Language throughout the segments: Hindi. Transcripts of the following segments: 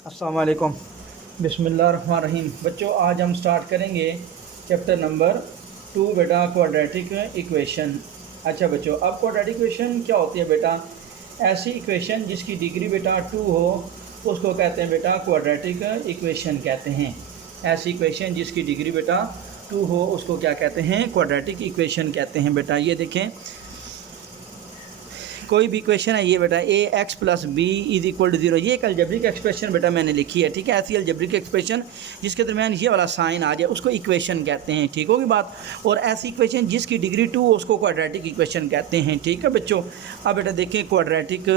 अस्सलाम वालेकुम। बिस्मिल्लाहिर्रहमानिर्रहीम। बच्चों, आज हम स्टार्ट करेंगे चैप्टर नंबर 2 बेटा, क्वाड्रेटिक इक्वेशन। अच्छा बच्चों, अब क्वाड्रेटिक इक्वेशन क्या होती है बेटा? ऐसी इक्वेशन जिसकी डिग्री बेटा 2 हो उसको कहते हैं बेटा क्वाड्रेटिक इक्वेशन कहते हैं। ऐसी इक्वेशन जिसकी डिग्री बेटा 2 हो उसको क्या कहते हैं? क्वाड्रेटिक इक्वेशन कहते हैं बेटा। ये देखें, कोई भी इक्वेशन है ये बेटा ax plus b is equal to 0, ये एक अलजेब्रिक एक्सप्रेशन बेटा मैंने लिखी है, ठीक है। ऐसी अलजेब्रिक एक्सप्रेशन जिसके दरमियान ये वाला साइन आ जाए उसको इक्वेशन कहते हैं, ठीक होगी बात। और ऐसी इक्वेशन जिसकी डिग्री 2 उसको क्वाड्रेटिक इक्वेशन कहते हैं, ठीक है बच्चों। अब बेटा देखें क्वाड्रेटिक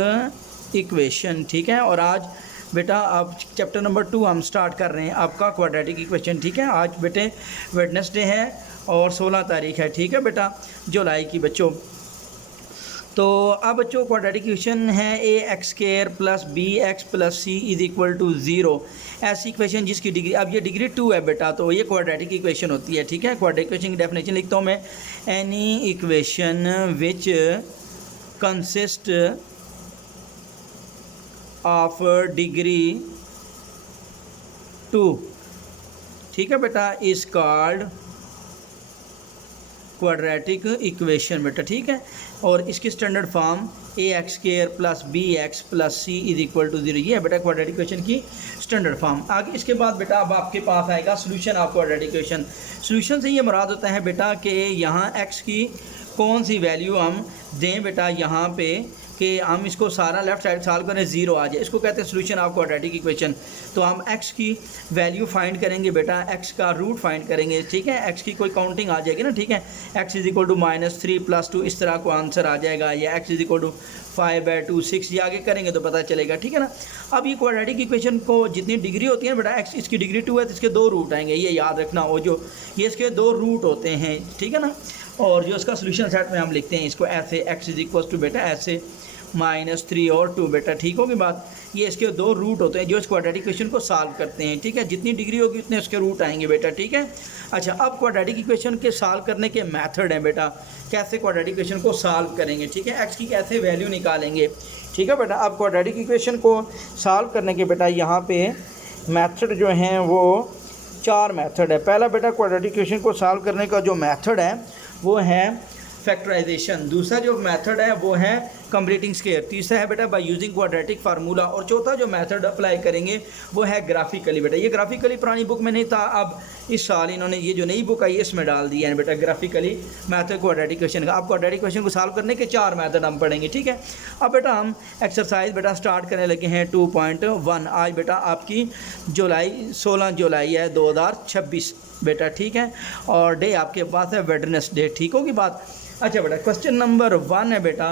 इक्वेशन, ठीक है। और आज बेटा अब चैप्टर नंबर 2 हम स्टार्ट कर रहे हैं आपका क्वाड्रेटिक इक्वेशन, ठीक है। आज बेटे वेडनेसडे है और 16 तारीख है, ठीक है बेटा, जुलाई की बच्चों। तो अब बच्चों क्वाड्रेटिक इक्वेशन है ax square plus b x plus c is equal to 0। ऐसी इक्वेशन जिसकी डिग्री, अब ये डिग्री 2 है बेटा, तो ये क्वाड्रेटिक इक्वेशन होती है, ठीक है। क्वाड्रेटिक इक्वेशन की डेफिनेशन लिखता हूँ मैं, any equation which consist of degree 2, ठीक है बेटा, इज कॉल्ड क्वाड्रेटिक इक्वेशन बेटा, ठीक है। और इसकी standard form ax square plus b x plus c is equal to 0, ये है बेटा क्वाड्रेटिक इक्वेशन की स्टैंडर्ड फॉर्म। आगे इसके बाद बेटा अब आपके पास आएगा solution of quadratic equation. Solution से ये मुराद होता है बेटा कि यहाँ x की कौन सी वैल्यू हम दें बेटा यहाँ पे कि हम इसको सारा लेफ्ट साइड सॉल्व करें 0 आ जाए, इसको कहते हैं सोल्यूशन ऑफ क्वाड्रेटिक इक्वेशन। तो हम x की वैल्यू फाइंड करेंगे बेटा, x का रूट फाइंड करेंगे, ठीक है। x की कोई काउंटिंग आ जाएगी ना, ठीक है। x इज इक्वल टू -3 + 2 इस तरह को आंसर आ जाएगा, या x इज इक्वल टू 5/2 6, ये आगे करेंगे तो पता चलेगा, ठीक है ना। अब ये क्वाड्रेटिक इक्वेशन को जितनी डिग्री होती है बेटा, x इसकी डिग्री 2 है तो इसके 2 रूट आएंगे, ये याद रखना हो, जो ये इसके 2 रूट होते हैं, ठीक है ना। और जो इसका सोल्यूशन सेट में हम लिखते हैं इसको ऐसे, x इज इक्वल टू बेटा ऐसे -3 और 2 बेटा, ठीक होगी बात। ये इसके 2 रूट होते हैं जो इस क्वाड्रेटिक इक्वेशन को सॉल्व करते हैं, ठीक है। जितनी डिग्री होगी उतने उसके रूट आएंगे बेटा, ठीक है। अच्छा, अब क्वाड्रेटिक इक्वेशन के सॉल्व करने के मेथड हैं बेटा, कैसे क्वाड्रेटिक इक्वेशन को सॉल्व करेंगे, ठीक है। एक्स की कैसे वैल्यू निकालेंगे, ठीक है बेटा। अब क्वाड्रेटिक इक्वेशन को सॉल्व करने के बेटा यहाँ पे मेथड जो हैं वो 4 मेथड है। पहला बेटा क्वाड्रेटिक इक्वेशन को सॉल्व करने का जो मेथड है वो है फैक्टराइजेशन। दूसरा जो मेथड है वो है कंप्लीटिंग स्क्वायर। तीसरा है बेटा बाय यूजिंग क्वाड्रेटिक फार्मूला। और चौथा जो मेथड अप्लाई करेंगे वो है ग्राफिकली बेटा। ये ग्राफिकली पुरानी बुक में नहीं था, अब इस साल इन्होंने ये जो नई बुक आई है इसमें डाल दिया है बेटा ग्राफिकली मेथड क्वाड्रेटिक इक्वेशन का। अब क्वाड्रेटिक इक्वेशन को सॉल्व करने के 4 मेथड हम पढ़ेंगे, ठीक है। अब बेटा हम एक्सरसाइज बेटा स्टार्ट करने लगे हैं 2.1। आज बेटा आपकी 16 जुलाई है 2026 बेटा, ठीक है। और डे आपके पास है वेडनेसडे, ठीक होगी बात। अच्छा बेटा, क्वेश्चन नंबर 1 है बेटा,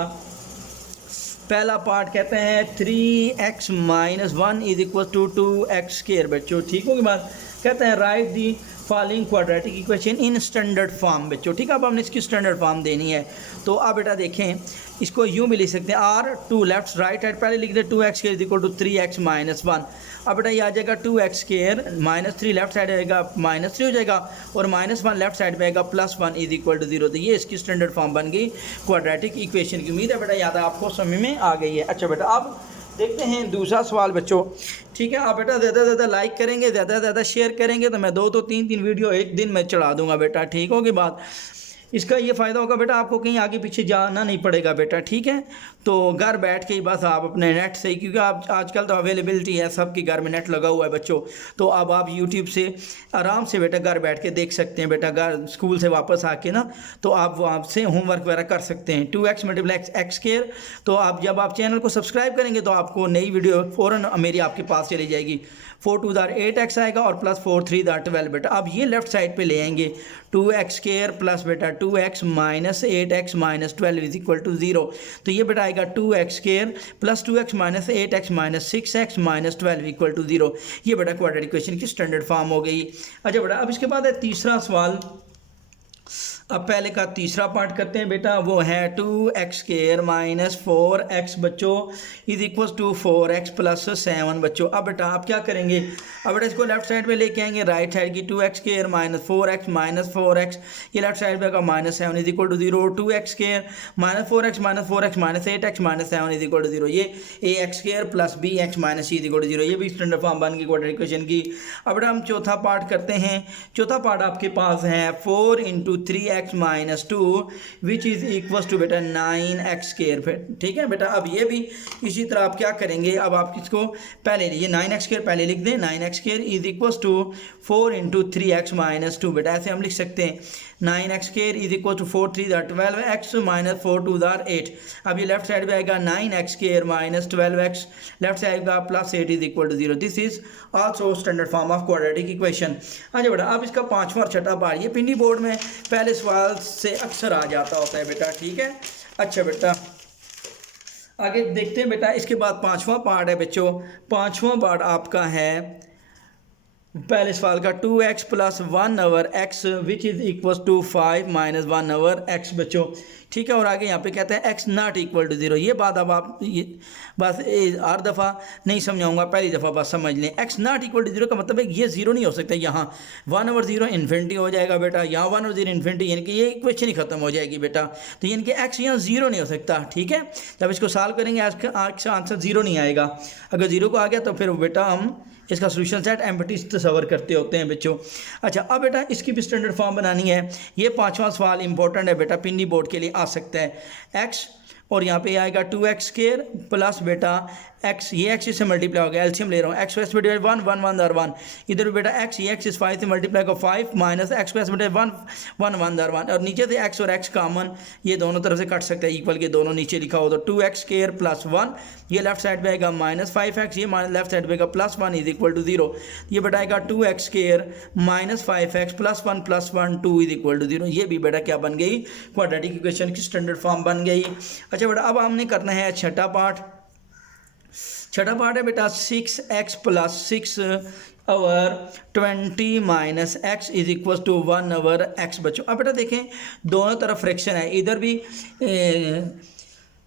पहला पार्ट कहते हैं 3x - 1 is equal to 2x square बच्चों, ठीक होगी बात। कहते हैं right the following quadratic equation in standard form बच्चों, ठीक है। अब हमने इसकी स्टैंडर्ड फॉर्म देनी है, तो अब बेटा देखें इसको यूँ भी लिख सकते हैं, or to left right hand पहले लिख दे 2x square is equal to 3x - 1। अब बेटा ये आ जाएगा 2x स्क्वायर, -3 लेफ्ट साइड आएगा -3 हो जाएगा, और -1 लेफ्ट साइड में आएगा +1 इज इक्वल टू 0। तो ये इसकी स्टैंडर्ड फॉर्म बन गई क्वाड्रेटिक इक्वेशन की। उम्मीद है बेटा याद है आपको समझ में आ गई है। अच्छा बेटा, अब देखते हैं दूसरा सवाल बच्चों, ठीक है। आप बेटा ज़्यादा से ज़्यादा लाइक करेंगे, ज़्यादा से ज़्यादा शेयर करेंगे तो मैं 2 तो 3 वीडियो एक दिन में चढ़ा दूंगा बेटा, ठीक होगी बात। इसका ये फ़ायदा होगा बेटा आपको कहीं आगे पीछे जाना नहीं पड़ेगा बेटा, ठीक है। तो घर बैठ के ही बस आप अपने नेट से, क्योंकि आप आजकल तो अवेलेबिलिटी है सबके घर में नेट लगा हुआ है बच्चों, तो अब आप यूट्यूब से आराम से बेटा घर बैठ के देख सकते हैं बेटा। घर स्कूल से वापस आके ना तो आप वहाँ से होमवर्क वगैरह कर सकते हैं। 2x × x स्क्वायर, तो आप जब आप चैनल को सब्सक्राइब करेंगे तो आपको नई वीडियो फ़ौरन मेरी आपके पास चली जाएगी। 4 × 2 = 8x आएगा और +4 × 3 = 12 बेटा। अब ये लेफ्ट साइड पे ले आएंगे 2x स्क्वायर प्लस बेटा 2x - 8x - 12 is equal to 0। तो ये बेटा आएगा 2x square plus 2x - 8x - 6x - 12 equal to 0। ये बेटा क्वाड्रेटिक इक्वेशन की स्टैंडर्ड फॉर्म हो गई। अच्छा बेटा, अब इसके बाद है तीसरा सवाल। अब पहले का तीसरा पार्ट करते हैं बेटा, वो है 2x² माइनस 4x बच्चों is equal to 4x plus 7 बच्चों। अब बेटा आप क्या करेंगे, अब बेटा इसको लेफ्ट साइड पे लेके आएंगे, राइट साइड की 2x² माइनस 4x, ये लेफ्ट साइड पे का minus 7 is equal to 0, 2x² minus 4x minus 8x minus 7 is equal to 0, ये ax² plus bx minus c is equal to 0, ये भी स्टैंडर्ड फॉर्म बन गई क्वाड्रेटिक इक्वेशन की। अब बेटा हम चौथा पार्ट करते हैं। चौथा पार्ट आपके पास है 4 into 3x minus 2 which is equal to बेटा 9x²। ठीक है बेटा, अब ये भी इसी तरह आप क्या करेंगे, अब आप इसको पहले ये 9x² पहले लिख दें, 9x² is equal to 4 into 3x minus 2, बेटा ऐसे हम लिख सकते हैं 9x² is equal to 4 3 12x minus 4 2 8। अब ये लेफ्ट साइड पे आएगा 9x² minus 12x, left side का plus 8 is equal to 0। This is also standard form of quadratic equation. अच्छा बेटा, अब इसका पांचवा और छठा पार्ट, ये पिंडी बोर्ड में पहले सवाल से अक्सर आ जाता होता है बेटा, ठीक है। अच्छा बेटा आगे देखते हैं बेटा, इसके बाद पांचवा पार्ट है बच्चों, पांचवा पार्ट आपका है पहले सवाल का 2x plus 1 over x which is equal to 5 minus 1 over x बच्चों, ठीक है। और आगे यहाँ पे कहते हैं x नॉट इक्वल टू 0। ये बात अब आप ये बस हर दफ़ा नहीं समझाऊंगा, पहली दफ़ा बस समझ लें। x नॉट इक्वल टू 0 का मतलब है ये 0 नहीं हो सकता, यहाँ 1 ओवर 0 इन्फिनिटी हो जाएगा बेटा, यहाँ 1 ओवर 0 इन्फिनिटी, यानी कि ये इक्वेशन ही खत्म हो जाएगी बेटा। तो यानी कि x यहाँ 0 नहीं हो सकता, ठीक है। जब इसको सॉल्व करेंगे आपका आंसर 0 नहीं आएगा, अगर 0 को आ गया तो फिर बेटा हम इसका सोल्यूशन सेट एम्प्टी तस्वर करते होते हैं बच्चों। अच्छा अब बेटा इसकी भी स्टैंडर्ड फॉर्म बनानी है। ये पांचवा सवाल इंपॉर्टेंट है बेटा, पिंडी बोर्ड के लिए आ सकता है। x और यहाँ पे आएगा 2x² प्लस बेटा x, ये x से मल्टीप्लाई हो गया, एलसीएम ले रहा हूँ, x² 1 1 1 दर 1, इधर भी बेटा x, ये x इस 5 से मल्टीप्लाई को 5 माइनस x² 1 1 1 दर 1, और नीचे से x और x कॉमन, ये दोनों तरफ से कट सकता है, इक्वल के दोनों नीचे लिखा हो तो 2x² प्लस 1, ये लेफ्ट साइड पे आएगा माइनस 5x, ये लेफ्ट साइड पे आएगा प्लस 1 इज इक्वल टू 0, ये बेटा आएगा 2x² minus 5x plus 1 2 is equal to 0। ये भी बेटा क्या बन गई, क्वाड्रेटिक इक्वेशन की स्टैंडर्ड फॉर्म बन गई। अच्छा बेटा अब हमने करना है छठा पार्ट। छठा पार्ट है बेटा 6x plus 6 over 20 minus x is equal to 1 over x बच्चों। अब बेटा देखें दोनों तरफ फ्रैक्शन है, इधर भी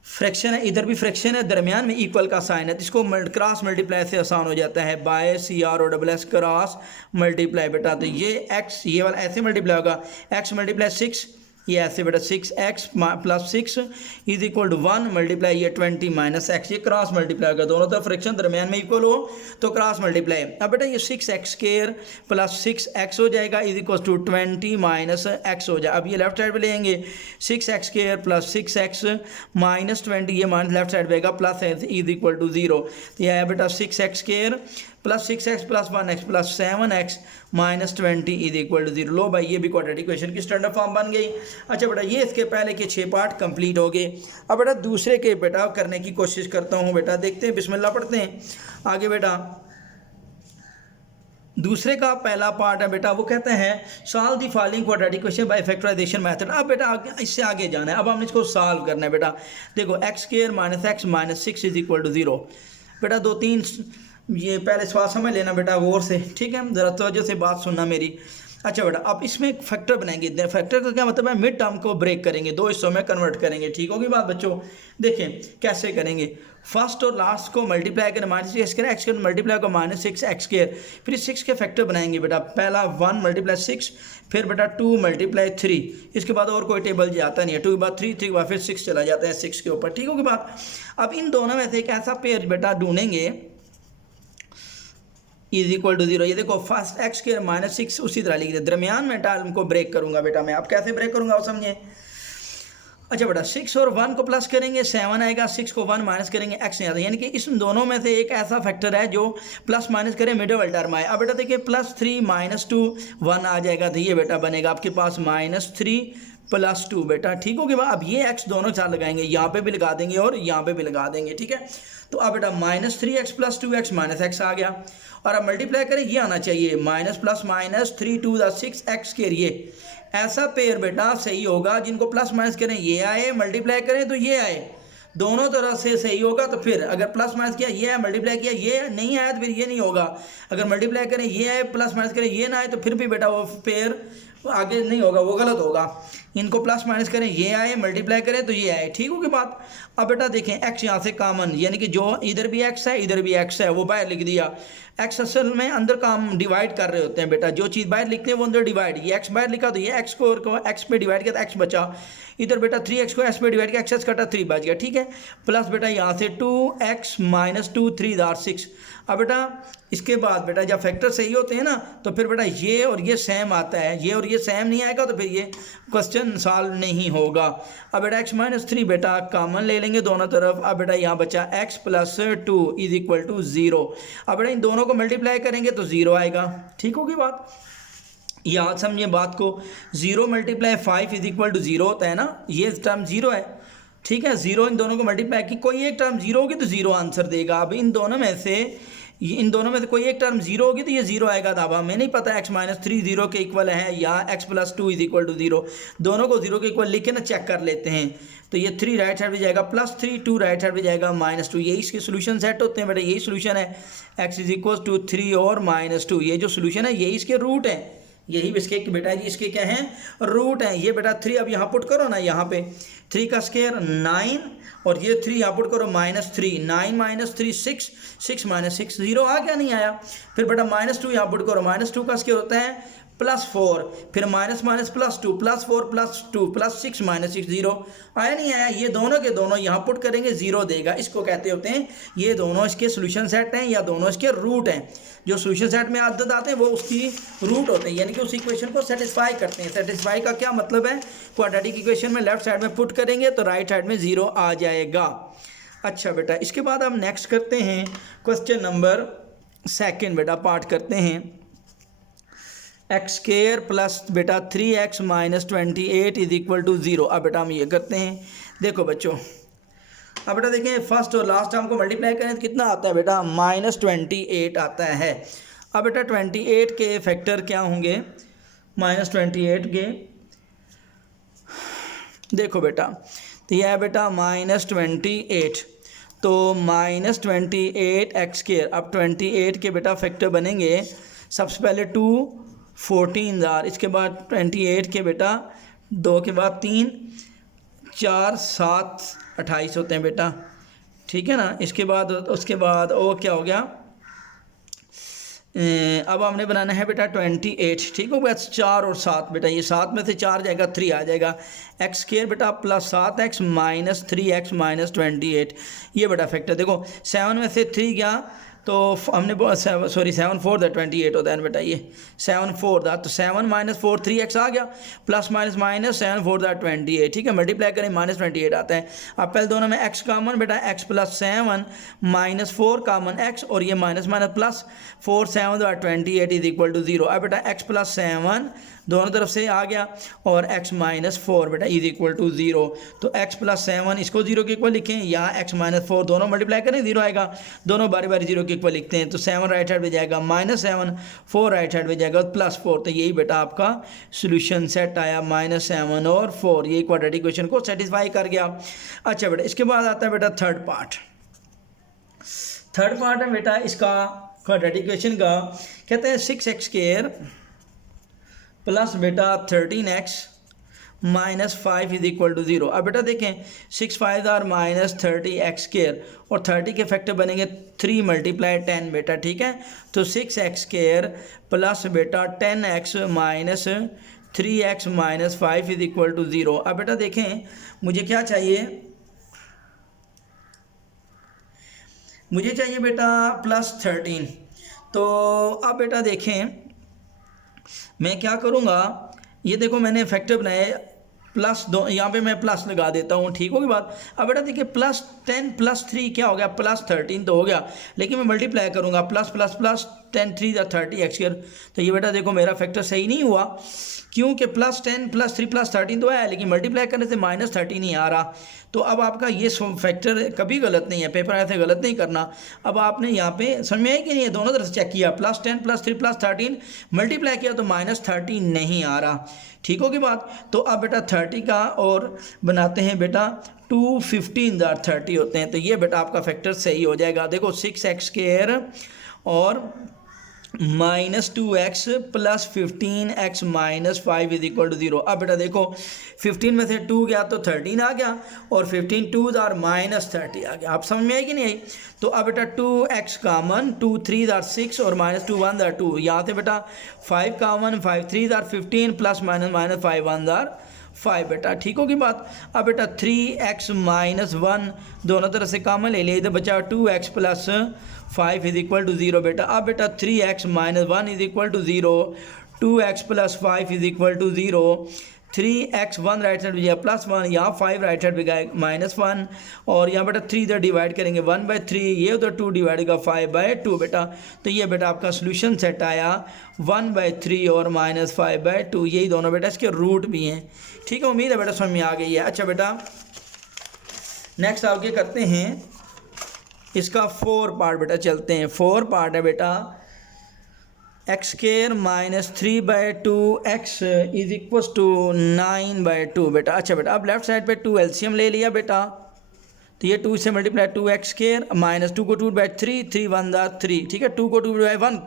फ्रैक्शन है, इधर भी फ्रैक्शन है, दरमियान में इक्वल का साइन है, तो इसको क्रॉस मल्टीप्लाई से आसान हो जाता है, बाय CROSS क्रॉस मल्टीप्लाई बेटा। तो ये x ये वाला ऐसे मल्टीप्लाई होगा, x मल्टीप्लाई 6, ये ऐसे बेटा 6x plus 6 is equal to 1 multiply ये 20 माइनस x, ये क्रॉस मल्टीप्लाई होगा, दोनों तरफ फ्रैक्शन दरमियान में इक्वल हो तो क्रॉस मल्टीप्लाई। अब बेटा ये 6x² प्लस 6x हो जाएगा is equal to 20 minus x हो जाए। अब ये लेफ्ट साइड पे लेंगे 6x² प्लस 6x माइनस 20, ये माइनस लेफ्ट साइड पे आएगा प्लस इज इक्वल टू 0, तो यह है बेटा 6x² plus 6x plus 1x plus 7x minus 20 is equal to 0। लो भाई ये भी क्वाड्रेटिक इक्वेशन की स्टैंडर्ड फॉर्म बन गई। अच्छा बेटा ये इसके पहले के 6 पार्ट कंप्लीट हो गए। अब बेटा दूसरे के बेटा करने की कोशिश करता हूँ बेटा, देखते हैं, बिस्मिल्लाह पढ़ते हैं आगे बेटा। दूसरे का पहला पार्ट है बेटा, वो कहते हैं solve the following quadratic equation by factorization method. अब बेटा इससे आगे जाना है, अब हमने इसको सॉल्व करना है बेटा। देखो x² minus x minus 6 is equal to 0। बेटा 2-3 ये पहले सवाल समझ लेना बेटा गौर से, ठीक है, ज़रा तवज्जो से बात सुनना मेरी। अच्छा बेटा अब इसमें एक फैक्टर बनाएंगे, फैक्टर का क्या मतलब है, मिड टर्म को ब्रेक करेंगे, 2 हिस्सों में कन्वर्ट करेंगे, ठीक होगी बात बच्चों। देखें कैसे करेंगे, फर्स्ट और लास्ट को मल्टीप्लाई करें माइनस x² मल्टीप्लाई को माइनस 6x², फिर 6 के फैक्टर बनाएंगे बेटा, पहला 1 मल्टीप्लाई 6, फिर बेटा 2 मल्टीप्लाई 3, इसके बाद और कोई टेबल जाता नहीं है, 2 के बाद 3 के बाद फिर 6 चला जाता है 6 के ऊपर, ठीक होगी बात। अब इन दोनों में से एक ऐसा पेयर बेटा ढूंढेंगे इज इक्वल टू 0। ये देखो फर्स्ट x² माइनस 6 उसी तरह लिख दे, दरमियान में टर्म को ब्रेक करूंगा बेटा मैं। अब कैसे ब्रेक करूंगा वो समझे। अच्छा बेटा 6 और 1 को प्लस करेंगे 7 आएगा, 6 को 1 माइनस करेंगे x नहीं आता, यानी कि इस दोनों में से एक ऐसा फैक्टर है जो प्लस माइनस करे मिडिल टर्म आए। अब बेटा देखिए प्लस 3 माइनस 2 1 आ जाएगा, तो ये बेटा बनेगा आपके पास माइनस 3 प्लस 2 बेटा, ठीक हो गया। अब ये x दोनों साथ लगाएंगे, यहाँ पे भी लगा देंगे और यहाँ पे भी लगा देंगे, ठीक है। तो अब बेटा minus 3x plus 2x minus x आ गया, और अब मल्टीप्लाई करें ये आना चाहिए माइनस प्लस माइनस 3 2 6x के लिए। ऐसा पेयर बेटा सही होगा जिनको प्लस माइनस करें ये आए, मल्टीप्लाई करें तो ये आए, दोनों तरह से सही होगा। तो फिर अगर प्लस माइनस किया ये है, मल्टीप्लाई किया ये नहीं आया तो फिर ये नहीं होगा, अगर मल्टीप्लाई करें ये आए प्लस माइनस करें ये ना आए तो फिर भी बेटा वो पेयर आगे नहीं होगा, वो गलत होगा। इनको प्लस माइनस करें, ये आए, मल्टीप्लाई करें तो ये आए, ठीक होगी बात। अब बेटा देखें एक्स यहाँ से कॉमन, यानी कि जो इधर भी एक्स है इधर भी एक्स है वो बाहर लिख दिया। एक्स असल में अंदर का हम डिवाइड कर रहे होते हैं बेटा, जो चीज़ बाहर लिखते हैं वो अंदर डिवाइड, ये एक्स बाहर लिखा तो ये एक्स को एक्स पे डिवाइड किया तो एक्स बचा, इधर बेटा 3x को एक्स पे डिवाइड किया, एक्स कटा 3 बच गया, ठीक है। प्लस बेटा यहाँ से 2x माइनस 2 3 दार 6। अब बेटा इसके बाद बेटा जब फैक्टर सही होते हैं ना तो फिर बेटा ये और ये सेम आता है, ये और ये सेम नहीं आएगा तो फिर ये क्वेश्चन सॉल्व नहीं होगा। अब बेटा x माइनस 3 बेटा कॉमन ले लेंगे दोनों तरफ। अब बेटा यहाँ बचा x plus 2 is equal to 0। अब बेटा इन दोनों को मल्टीप्लाई करेंगे तो 0 आएगा, ठीक होगी बात। याद समझिए बात को, 0 मल्टीप्लाई 5 इज इक्वल टू 0 होता है ना, ये टर्म 0 है, ठीक है। 0 इन दोनों को मल्टीप्लाई की, कोई एक टर्म 0 होगी तो 0 आंसर देगा। अब इन दोनों में से कोई एक टर्म 0 होगी तो ये 0 आएगा। अब हमें नहीं पता x माइनस 3 0 के इक्वल है या x plus 2 is equal to 0, दोनों को 0 के इक्वल लिख के ना चेक कर लेते हैं। तो ये 3 राइट साइड में जाएगा प्लस 3, 2 राइट साइड में जाएगा माइनस 2, यही इसके सोल्यूशन सेट होते हैं बेटा, यही सोल्यूशन है। x इज इक्वल टू 3 और माइनस 2, ये जो सोल्यूशन है यही इसके रूट है, यही इसके बेटा जी इसके क्या हैं रूट हैं। ये बेटा 3 अब यहाँ पुट करो ना, यहाँ पे 3 का स्क्वायर 9 और ये 3 यहाँ पुट करो माइनस 3, 9 माइनस 3 6, 6 माइनस 6 0 आ गया, नहीं आया। फिर बेटा माइनस 2 यहाँ पुट करो, माइनस 2 का स्क्वायर होता है प्लस 4, फिर minus minus plus 2, plus 4 plus 2 plus 6 minus 6 0 आया, नहीं आया। ये दोनों के दोनों यहाँ पुट करेंगे 0 देगा, इसको कहते होते हैं ये दोनों इसके सोल्यूशन सेट हैं या दोनों इसके रूट हैं। जो सोल्यूशन सेट में आदत आते हैं वो उसकी रूट होते हैं, यानी कि उस इक्वेशन को सेटिस्फाई करते हैं। सेटिस्फाई का क्या मतलब है, क्वाड्रेटिक इक्वेशन में लेफ्ट साइड में पुट करेंगे तो राइट साइड में 0 आ जाएगा। अच्छा बेटा इसके बाद हम नेक्स्ट करते हैं क्वेश्चन नंबर 2 बेटा, पार्ट करते हैं एक्स स्क्वायर प्लस बेटा 3x minus 28 is equal to 0। अब बेटा हम ये करते हैं, देखो बच्चों अब बेटा देखें फर्स्ट और लास्ट टर्म को मल्टीप्लाई करें तो कितना आता है बेटा माइनस 28 आता है। अब बेटा 28 के फैक्टर क्या होंगे, माइनस 28 के, देखो बेटा तो यह है बेटा माइनस 28, तो माइनस 28 एक्स स्क्वायर। अब 28 के बेटा फैक्टर बनेंगे, सबसे पहले 2 14 दार, इसके बाद 28 के बेटा 2 के बाद 3 4 7 28 होते हैं बेटा, ठीक है ना। इसके बाद उसके बाद वो क्या हो गया, अब हमने बनाना है बेटा 28, ठीक हो गया। 4 और 7 बेटा, ये 7 में से 4 जाएगा 3 आ जाएगा, एक्स स्क्वायर बेटा plus 7x minus 3x minus 28, ये बेटा फैक्टर। देखो 7 में से 3 गया तो हमने 7 4 दैट 28 होता है बेटा, ये 7 4 दैट, तो 7 माइनस 4 3x आ गया, प्लस माइनस माइनस 7 4 दैट 28, ठीक है। मल्टीप्लाई करें माइनस 28 आता है। अब पहले दोनों में x कॉमन बेटा, x plus 7 minus 4 common x और ये minus minus plus 4 7 that 28 is equal to 0। अब बेटा x प्लस 7 दोनों तरफ से आ गया और x माइनस 4 बेटा इज इक्वल टू 0, तो x प्लस 7 इसको 0 के इक्वल लिखें, यहाँ x माइनस 4 दोनों मल्टीप्लाई करें 0 आएगा, दोनों बारी बारी 0 के इक्वल लिखते हैं। तो 7 राइट साइड में जाएगा माइनस 7, 4 राइट साइड में जाएगा प्लस 4, तो यही बेटा आपका सोल्यूशन सेट आया माइनस 7 और 4, यही क्वाड्रेटिक इक्वेशन को सेटिस्फाई कर गया। अच्छा बेटा इसके बाद आता है बेटा थर्ड पार्ट है बेटा इसका क्वाड्रेटिक इक्वेशन का, कहते हैं 6x स्क्वायर प्लस बेटा 13x minus 5 is equal to 0। अब बेटा देखें 6 5 आर माइनस 30x स्क्वायर और 30 के फैक्टर बनेंगे 3 मल्टीप्लाई 10 बेटा, ठीक है। तो 6x स्क्वायर प्लस बेटा 10x minus 3x minus 5 is equal to 0। अब बेटा देखें मुझे क्या चाहिए, मुझे चाहिए बेटा प्लस 13, तो अब बेटा देखें मैं क्या करूँगा, ये देखो मैंने फैक्टर बनाए प्लस 2, यहाँ पे मैं प्लस लगा देता हूँ, ठीक होगी बात। अब बेटा देखिए प्लस 10 प्लस 3 क्या हो गया, प्लस 13 तो हो गया, लेकिन मैं मल्टीप्लाई करूँगा plus plus plus 10 3 30x square, तो ये बेटा देखो मेरा फैक्टर सही नहीं हुआ, क्योंकि प्लस 10 प्लस 3 प्लस 13 तो है, लेकिन मल्टीप्लाई करने से माइनस 13 नहीं आ रहा। तो अब आपका ये फैक्टर कभी गलत नहीं है, पेपर ऐसे गलत नहीं करना। अब आपने यहाँ पे समझ में आई कि नहीं, है दोनों तरफ से चेक किया, प्लस 10 प्लस 3 प्लस 13 मल्टीप्लाई किया तो माइनस 13 नहीं आ रहा, ठीक होगी बात। तो अब बेटा 30 का और बनाते हैं बेटा 2 15 30 होते हैं, तो ये बेटा आपका फैक्टर सही हो जाएगा। देखो 6x स्क्वायर और -2x plus 15x minus 5 is equal to 0। अब बेटा देखो 15 में से 2 गया तो 13 आ गया और 15 2s आर -30 आ गया। आप समझ में आई कि नहीं आई? तो अब बेटा 2x कामन, 2 3s आर 6 और -2 1s आर 2। यहाँ से बेटा 5 common, 5 3s are 15 plus minus 5 1s are 5 बेटा। ठीक होगी बात। अब बेटा 3x माइनस 1 दोनों तरफ से कामन ले लिया, इधर बचा 2x plus 5 is equal to 0 बेटा। अब बेटा 3x minus 1 is equal to 0, 2x plus 5 is equal to 0, 3x 1 right side भी प्लस 1, यहाँ 5 राइट साइड भी गए -1 और यहाँ बेटा 3 इधर डिवाइड करेंगे 1/3, ये उधर 2 डिवाइड का 5/2 बेटा। तो ये बेटा आपका सोल्यूशन सेट आया 1/3 और -5/2, यही दोनों बेटा इसके रूट भी हैं। ठीक है, उम्मीद है बेटा समझ में आ गई है। अच्छा बेटा नेक्स्ट आगे करते हैं इसका 4 पार्ट बेटा, चलते हैं। 4 पार्ट है बेटा x square minus 3/2 x is equal to 9/2 बेटा। अच्छा बेटा अब लेफ्ट साइड पे 2 एलसीएम ले लिया बेटा, तो ये 2 से मल्टीप्लाई 2x स्क्वायर माइनस 2 को 2/3, 3 1 3। ठीक है, 2 को 2/1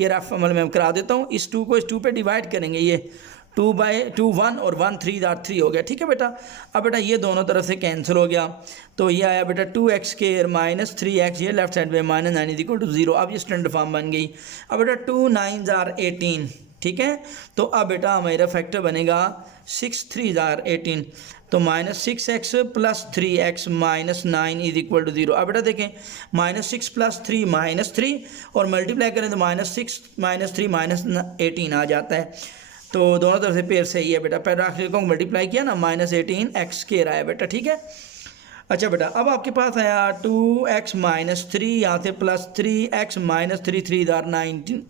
ये रफ अमल में करा देता हूँ। इस 2 को इस 2 पे डिवाइड करेंगे, ये 2/2 1 और 1 3 हो गया। ठीक है बेटा, अब बेटा ये दोनों तरफ से कैंसिल हो गया, तो ये आया बेटा 2x स्क्वायर माइनस 3x, ये लेफ्ट साइड पे -9 इज इक्वल टू 0। अब ये स्टैंडर्ड फॉर्म बन गई। अब बेटा 2 9s आर 18। ठीक है, तो अब बेटा हमारा फैक्टर बनेगा 6 3s आर 18, तो -6x plus 3x minus 9 is equal to 0। अब बेटा देखें -6 प्लस 3 -3 और मल्टीप्लाई करें तो -6 -3 -18 आ जाता है। तो दोनों तरफ से पेयर सही है बेटा। पहले आखिर को मल्टीप्लाई किया ना, -18x स्क्वायर आया बेटा। ठीक है, अच्छा बेटा अब आपके पास आया 2x माइनस 3, यहाँ से प्लस 3x माइनस 3 3 आर 19।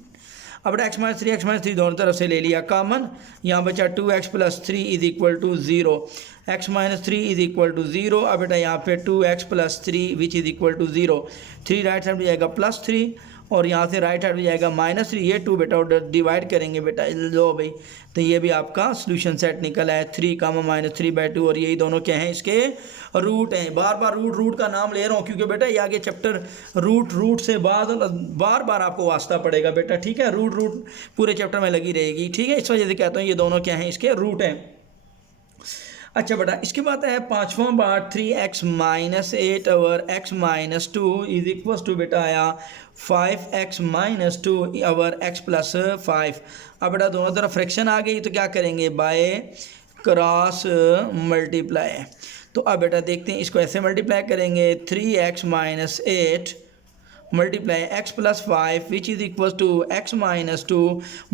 अब बेटा x माइनस 3 दोनों तरफ से ले लिया कॉमन, यहाँ बचा 2x plus 3 is equal to 0, x minus 3 is equal to 0। अब बेटा यहाँ पे 2x plus 3 which is equal to 0, 3 right side में जाएगा +3 और यहाँ से राइट साइड में जाएगा -3, ये 2 बेटा उधर डिवाइड करेंगे बेटा, लो भाई। तो ये भी आपका सोल्यूशन सेट निकला है 3 -3/2 और यही दोनों क्या हैं, इसके रूट हैं। बार बार रूट का नाम ले रहा हूँ क्योंकि बेटा ये आगे चैप्टर रूट से बार बार आपको वास्ता पड़ेगा बेटा। ठीक है, रूट पूरे चैप्टर में लगी रहेगी। ठीक है, इस वजह से कहता हूँ ये दोनों क्या हैं, इसके रूट हैं। अच्छा बेटा इसके बाद है 5वां part 3x minus 8 over x minus 2 is equal to बेटा आया 5x minus 2 over x plus 5। अब बेटा दोनों तरफ फ्रैक्शन आ गई तो क्या करेंगे, बाय क्रॉस मल्टीप्लाई। तो अब बेटा देखते हैं इसको ऐसे मल्टीप्लाई करेंगे 3x minus 8 multiply x plus 5 which is equal to x minus 2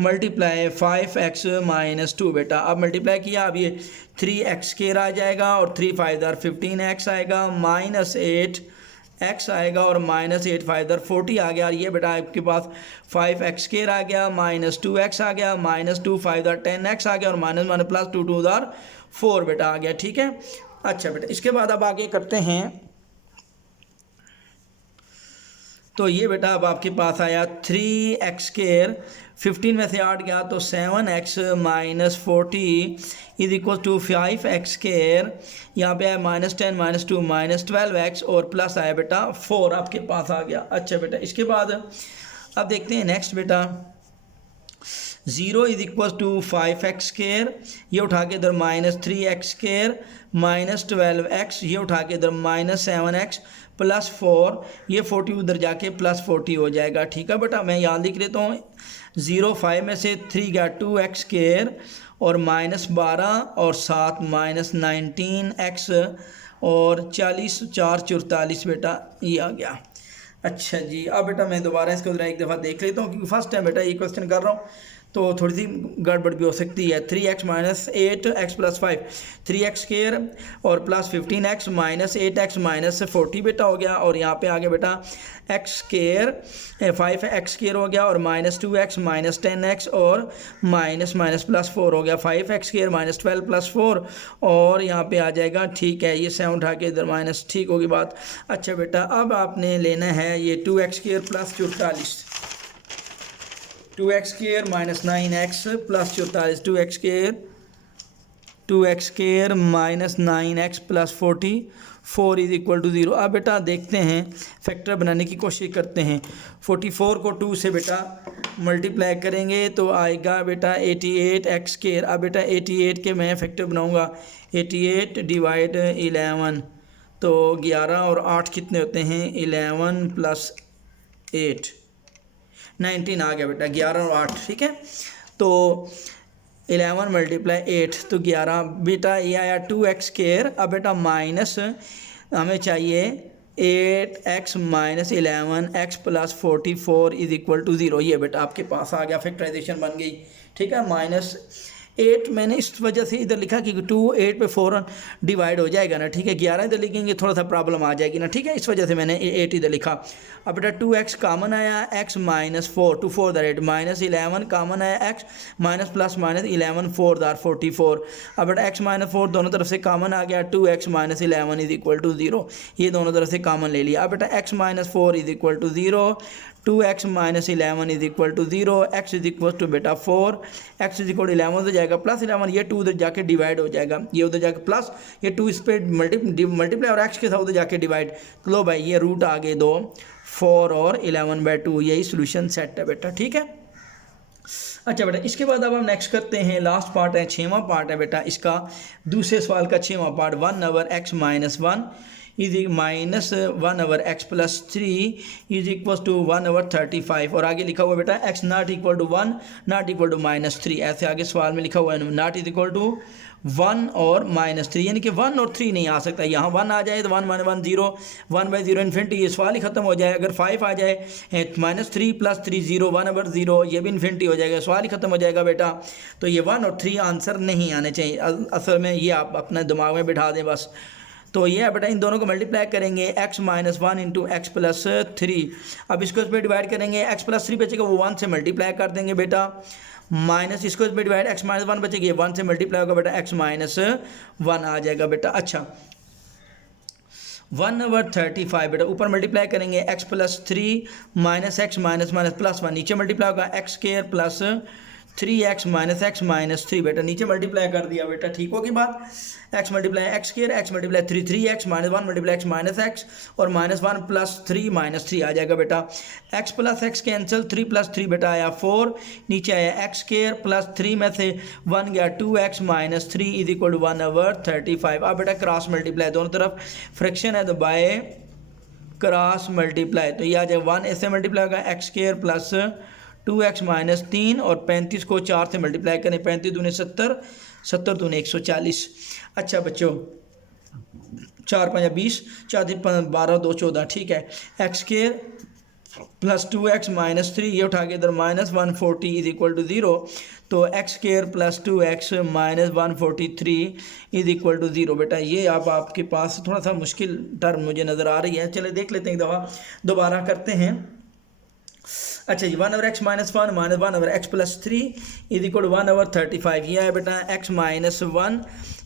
multiply 5x minus 2 बेटा। अब मल्टीप्लाई किया, अब ये 3x स्क्वायर आ जाएगा और 3 5 15x आएगा, माइनस 8x आएगा और माइनस 8 5 40 आ गया। और ये बेटा आपके पास 5x स्क्वायर आ गया, माइनस 2x आ गया, माइनस 2 5 10x आ गया और माइनस माइनस प्लस 2 2 4 बेटा आ गया। ठीक है, अच्छा बेटा इसके बाद अब आगे करते हैं। तो ये बेटा अब आपके पास आया 3x स्क्वायर, 15 में से 8 गया तो 7x minus 40 is equal to 5x square, यहाँ पे आया -10 -2 -12x और प्लस आया बेटा 4 आपके पास आ गया। अच्छा बेटा इसके बाद अब देखते हैं नेक्स्ट बेटा 0 is equal to 5x square, ये उठा के इधर -3x स्क्वायर -12x, ये उठा के इधर -7x प्लस 4, ये 40 उधर जाके प्लस 40 हो जाएगा। ठीक है बेटा, मैं यहाँ लिख लेता हूँ 0 5 में से 3 गया 2x स्क्वायर और -12 और 7 -19x और 40 4 44 बेटा ये आ गया। अच्छा जी, अब बेटा मैं दोबारा इसको एक दफ़ा देख लेता हूँ क्योंकि फर्स्ट टाइम बेटा ये क्वेश्चन कर रहा हूँ तो थोड़ी सी गड़बड़ भी हो सकती है। 3x minus 8x plus 5, 3x square और plus 15x minus 8x minus 40 बेटा हो गया और यहाँ पे आ गया बेटा x स्क्वायर 5x स्क्वायर हो गया और माइनस 2x माइनस 10x और माइनस माइनस प्लस 4 हो गया 5x स्क्वायर माइनस 12 प्लस 4 और यहाँ पे आ जाएगा। ठीक है, ये 7 उठा के इधर माइनस, ठीक होगी बात। अच्छा बेटा अब आपने लेना है ये 2x square plus 44, 2x square minus 9x plus 44, 2x square minus 9x plus 40 4 is equal to 0। अब बेटा देखते हैं, फैक्टर बनाने की कोशिश करते हैं। 44 को 2 से बेटा मल्टीप्लाई करेंगे तो आएगा बेटा 88 एक्स स्क्वायर। अब बेटा 88 के मैं फैक्टर बनाऊंगा, 88 डिवाइड 11, तो 11 और 8 कितने होते हैं, 11 प्लस 8, 19 आ गया बेटा, 11 और 8, ठीक है। तो 11 मल्टीप्लाई 8 तो 11 बेटा, ये आया 2x स्क्वायर। अब बेटा माइनस हमें चाहिए 8x minus 11x plus 44 is equal to 0। ये बेटा आपके पास आ गया, फैक्टराइजेशन बन गई, ठीक है। माइनस 8 मैंने इस वजह से इधर लिखा कि 2 8 पे फ़ौरन डिवाइड हो जाएगा ना, ठीक है। 11 इधर लिखेंगे थोड़ा सा प्रॉब्लम आ जाएगी ना, ठीक है, इस वजह से मैंने 8 इधर लिखा। अब बेटा 2x कामन आया, x माइनस 4, 2 4 द 8, माइनस 11 कामन आया, x माइनस प्लस माइनस 11 4 दार 44। अब बेटा x माइनस 4 दोनों तरफ से कामन आ गया, 2x minus 11 is equal to 0, ये दोनों तरफ से कामन ले लिया। अब बेटा x minus 4 is equal to 0, 2x minus 11 is equal to 0, x is equal to बेटा 4, x इज इक्वल टू 11 उधर जाएगा प्लस 11, ये 2 उधर जाके डिवाइड हो जाएगा, ये उधर जाके प्लस, ये 2 इस पर मल्टीप्लाई और x के साथ उधर जाके डिवाइड। तो लो भाई ये रूट आ गए 2, 4 और 11/2, यही सोल्यूशन सेट है बेटा, ठीक है। अच्छा बेटा इसके बाद अब हम नेक्स्ट करते हैं, लास्ट पार्ट है, 6वां पार्ट है बेटा इसका, दूसरे सवाल का 6वां part. 1 over x minus 1 is minus 1 over X plus 3 is equal to 1 over 35, और आगे लिखा हुआ बेटा x not equal to 1 not equal to -3, ऐसे आगे सवाल में लिखा हुआ है नॉट इज इक्वल टू 1 और -3, यानी कि 1 और 3 नहीं आ सकता। यहाँ 1 आ जाए तो 1 माइनस 1 0, 1/0 इन्फिनिटी, ये सवाल ही ख़त्म हो जाए। अगर 5 आ जाए -3 + 3 0, 1/0, ये भी इन्फिनिटी हो जाएगा, सवाल ही ख़त्म हो जाएगा बेटा। तो ये 1 और 3 आंसर नहीं आने चाहिए असल में, ये आप अपने दिमाग में बिठा दें बस। तो ये बेटा इन दोनों को मल्टीप्लाई करेंगे, x minus 1 into x plus 3। अब इसको इस पर डिवाइड करेंगे, x प्लस 3 बचेगा वो 1 से मल्टीप्लाई कर देंगे बेटा, माइनस इसको इस पर डिवाइड, x माइनस 1 बचेगी, 1 से मल्टीप्लाई होगा बेटा, x माइनस 1 आ जाएगा बेटा। अच्छा 1 ओवर 35 बेटा ऊपर मल्टीप्लाई करेंगे, x plus 3 minus x minus minus plus 1, नीचे मल्टीप्लाई होगा x square plus 3x minus x minus 3 बेटा, नीचे मल्टीप्लाई कर दिया बेटा, ठीक होगी बात। x multiply x square, x multiply 3 3x minus 1 multiply x minus x, और -1 प्लस 3 -3 आ जाएगा बेटा। x plus x cancel, 3 plus 3 बेटा आया 4, नीचे आया x स्क्वायर प्लस 3 में से 1 गया 2x minus 3 is equal to 1 over 35। अब बेटा क्रॉस मल्टीप्लाई, दोनों तरफ फ्रैक्शन है तो बाय क्रॉस मल्टीप्लाई, तो ये आ जाए 1 ऐसे मल्टीप्लाई होगा, x square plus 2x minus 3, और 35 को 4 से मल्टीप्लाई करें, 35 दूनी 70, 70 दूनी 140। अच्छा बच्चों 4 5 20, 4 3 12 2 14, ठीक है। X square plus 2x minus 3, ये उठा के इधर -140 इज इक्वल टू 0, तो x square plus 2x minus 143 is equal to 0 बेटा। ये अब आपके पास थोड़ा सा मुश्किल टर्म मुझे नज़र आ रही है, चले देख लेते हैं एक दफ़ा, दोबारा करते हैं। अच्छा जी 1 over x minus 1 minus 1 over x plus 3 is equal 1 over 35, ये है बेटा x माइनस 1,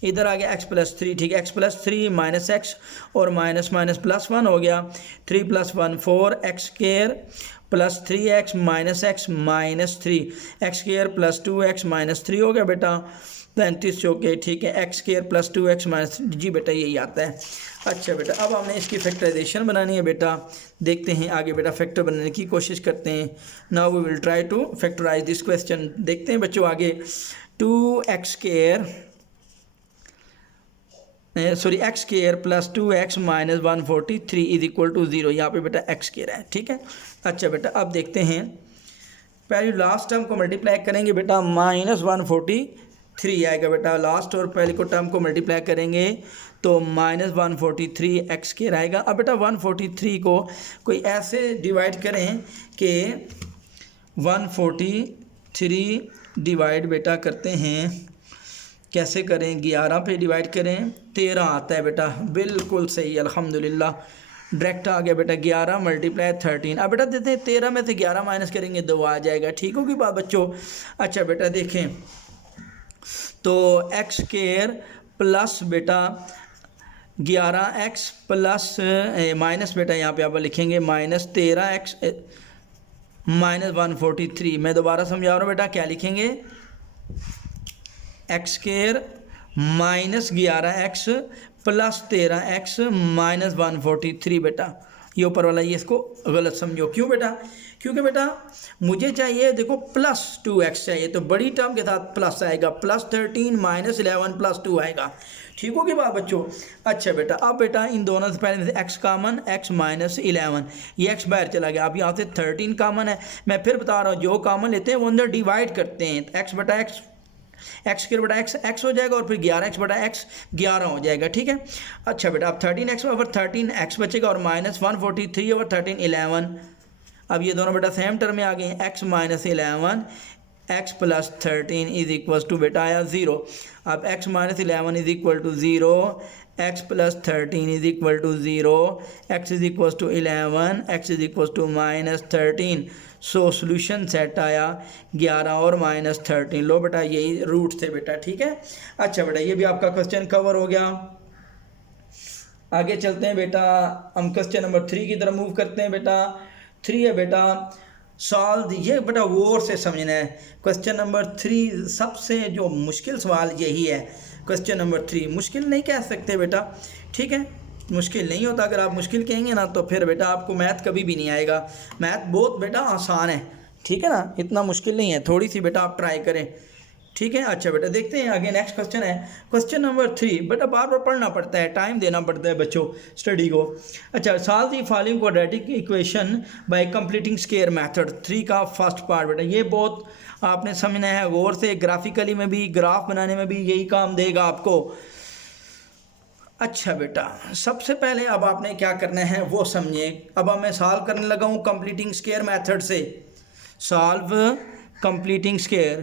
इधर आ गया x प्लस 3, ठीक है। x प्लस 3 माइनस x और माइनस माइनस प्लस 1 हो गया, 3 + 1 4, x square plus 3x minus x minus 3, x square plus 2x minus 3 हो गया बेटा, 35 चौके, ठीक है। x square plus 2x minus, जी बेटा यही आता है। अच्छा बेटा अब हमने इसकी फैक्टराइजेशन बनानी है बेटा, देखते हैं आगे बेटा फैक्टर बनाने की कोशिश करते हैं। Now we will try to factorize this question. देखते हैं बच्चों आगे, 2x square sorry x square plus 2x minus 143 is equal to 0, यहाँ पे बेटा x स्क्वायर है, ठीक है। अच्छा बेटा अब देखते हैं, पहले लास्ट टर्म को मल्टीप्लाई करेंगे बेटा, -143 आएगा बेटा लास्ट, और पहले को टर्म को मल्टीप्लाई करेंगे तो -143 x स्क्वायर आएगा। अब बेटा 143 को कोई ऐसे डिवाइड करें कि 143 डिवाइड बेटा करते हैं, कैसे करें, 11 पे डिवाइड करें, 13 आता है बेटा, बिल्कुल सही अल्हम्दुलिल्लाह, डायरेक्ट आ गया बेटा। 11 मल्टीप्लाई 13, अब बेटा देते हैं 13 में से 11 माइनस करेंगे 2 आ जाएगा, ठीक होगी बात बच्चों। अच्छा बेटा देखें तो एक्स स्क्वायर प्लस बेटा 11x प्लस माइनस बेटा यहाँ पे आप लिखेंगे -13x माइनस 143, मैं दोबारा समझा रहा हूँ बेटा, क्या लिखेंगे, x square minus 11x plus 13x minus 143 बेटा। ये ऊपर वाला ये इसको गलत समझो। क्यों बेटा? क्योंकि बेटा मुझे चाहिए देखो प्लस 2x चाहिए, तो बड़ी टर्म के साथ प्लस आएगा, प्लस 13 माइनस 11 प्लस 2 आएगा। ठीक होगी बात बच्चों? अच्छा बेटा, अब बेटा इन दोनों से पहले x कामन, x माइनस 11, ये x बाहर चला गया। अब यहाँ से 13 कामन है। मैं फिर बता रहा हूँ, जो कामन लेते हैं वो अंदर डिवाइड करते हैं। x बटा x, x स्क्वायर बटा x हो जाएगा, और फिर 11x बटा x 11 हो जाएगा। ठीक है। अच्छा बेटा, अब 13x ओवर 13x बचेगा, और माइनस 143 ओवर 13 11। अब ये दोनों बेटा सेम टर्म में आ गए हैं। x minus 11 x plus 13 is equal to बेटा आया 0। अब x minus 11 is equal to 0, x plus 13 is equal to 0, x is equal to 11, x is equal to minus 13। So solution set आया 11 और माइनस 13। लो बेटा, यही रूट थे बेटा। ठीक है। अच्छा बेटा, ये भी आपका क्वेश्चन कवर हो गया। आगे चलते हैं बेटा, हम क्वेश्चन नंबर 3 की तरफ मूव करते हैं बेटा। 3 है बेटा, सॉल्व। ये बेटा गौर से समझना है। क्वेश्चन नंबर 3 सबसे जो मुश्किल सवाल यही है। क्वेश्चन नंबर 3 मुश्किल नहीं कह सकते बेटा। ठीक है, मुश्किल नहीं होता। अगर आप मुश्किल कहेंगे ना तो फिर बेटा आपको मैथ कभी भी नहीं आएगा। मैथ बहुत बेटा आसान है। ठीक है ना, इतना मुश्किल नहीं है। थोड़ी सी बेटा आप ट्राई करें। ठीक है। अच्छा बेटा, देखते हैं आगे। नेक्स्ट क्वेश्चन है क्वेश्चन नंबर 3। बेटा बार बार पढ़ना पड़ता है, टाइम देना पड़ता है बच्चों स्टडी को। अच्छा, solve the following quadratic equation bye completing square method 3 का फर्स्ट पार्ट। बेटा ये बहुत आपने समझना है गौर से। ग्राफिकली में भी, ग्राफ बनाने में भी यही काम देगा आपको। अच्छा बेटा, सबसे पहले अब आपने क्या करना है वो समझिए। अब मैं सॉल्व करने लगा हूँ कंप्लीटिंग स्क्वायर मेथड से। Solve completing square,